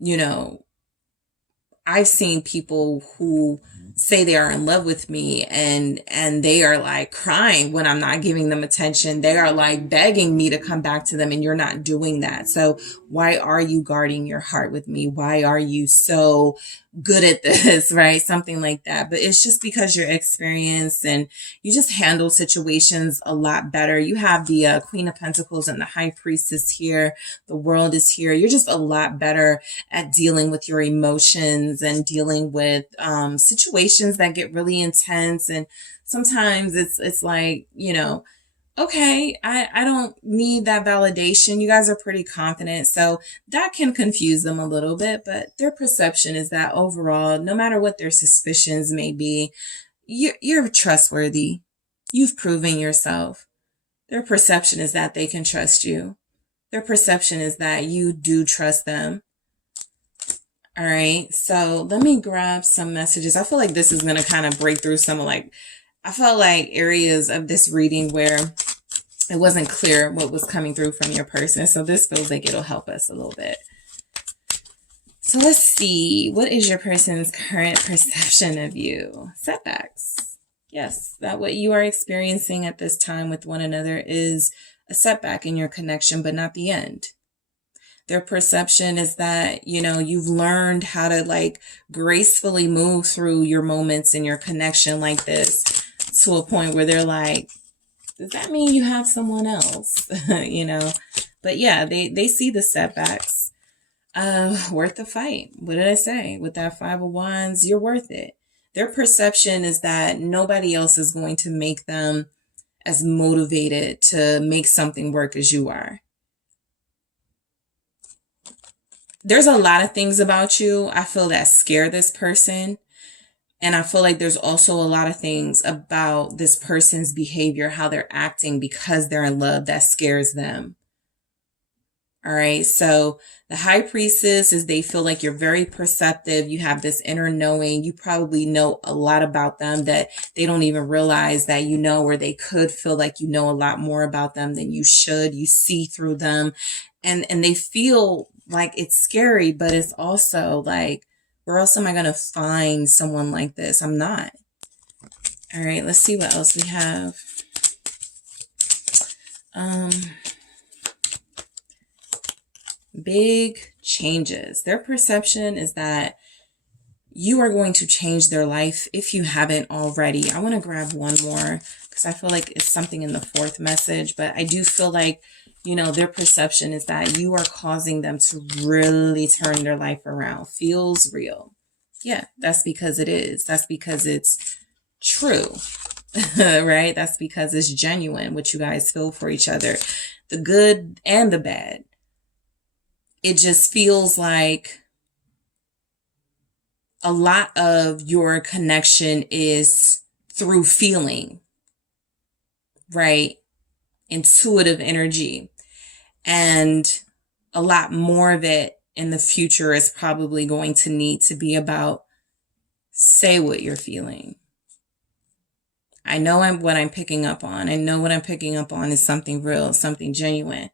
I've seen people who say they are in love with me, and they are like crying when I'm not giving them attention. They are like begging me to come back to them, and you're not doing that. So why are you guarding your heart with me? Why are you so good at this, right? Something like that. But it's just because you're experienced and you just handle situations a lot better. You have the Queen of Pentacles and the High Priestess here. The World is here. You're just a lot better at dealing with your emotions and dealing with situations that get really intense. And sometimes it's like, you know, okay, I don't need that validation. You guys are pretty confident. So that can confuse them a little bit, but their perception is that overall, no matter what their suspicions may be, you're trustworthy. You've proven yourself. Their perception is that they can trust you. Their perception is that you do trust them. All right. So let me grab some messages. I feel like this is going to kind of break through some of I felt like areas of this reading where it wasn't clear what was coming through from your person. So this feels like it'll help us a little bit. So let's see. What is your person's current perception of you? Setbacks. Yes, that what you are experiencing at this time with one another is a setback in your connection, but not the end. Their perception is that, you know, you've learned how to like gracefully move through your moments in your connection like this to a point where they're like, does that mean you have someone else? You know, but yeah, they see the setbacks. Worth the fight. What did I say? With that Five of Wands, you're worth it. Their perception is that nobody else is going to make them as motivated to make something work as you are. There's a lot of things about you, I feel, that scare this person. And I feel like there's also a lot of things about this person's behavior, how they're acting because they're in love, that scares them. All right. So the High Priestess is they feel like you're very perceptive. You have this inner knowing. You probably know a lot about them that they don't even realize that you know, or they could feel like you know a lot more about them than you should. You see through them, and they feel like it's scary, but it's also like, where else am I going to find someone like this? I'm not. All right, let's see what else we have. Big changes. Their perception is that you are going to change their life if you haven't already. I want to grab one more because I feel like it's something in the fourth message, but I do feel like, you know, their perception is that you are causing them to really turn their life around. Feels real. Yeah, that's because it is. That's because it's true, right? That's because it's genuine, what you guys feel for each other, the good and the bad. It just feels like a lot of your connection is through feeling, right? Intuitive energy. And a lot more of it in the future is probably going to need to be about say what you're feeling. I know what I'm picking up on. I know what I'm picking up on is something real, something genuine.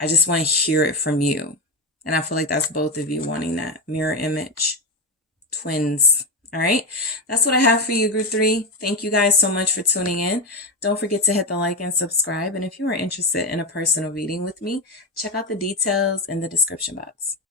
I just want to hear it from you. And I feel like that's both of you wanting that mirror image. Twins. All right. That's what I have for you, Group 3. Thank you guys so much for tuning in. Don't forget to hit the like and subscribe. And if you are interested in a personal reading with me, check out the details in the description box.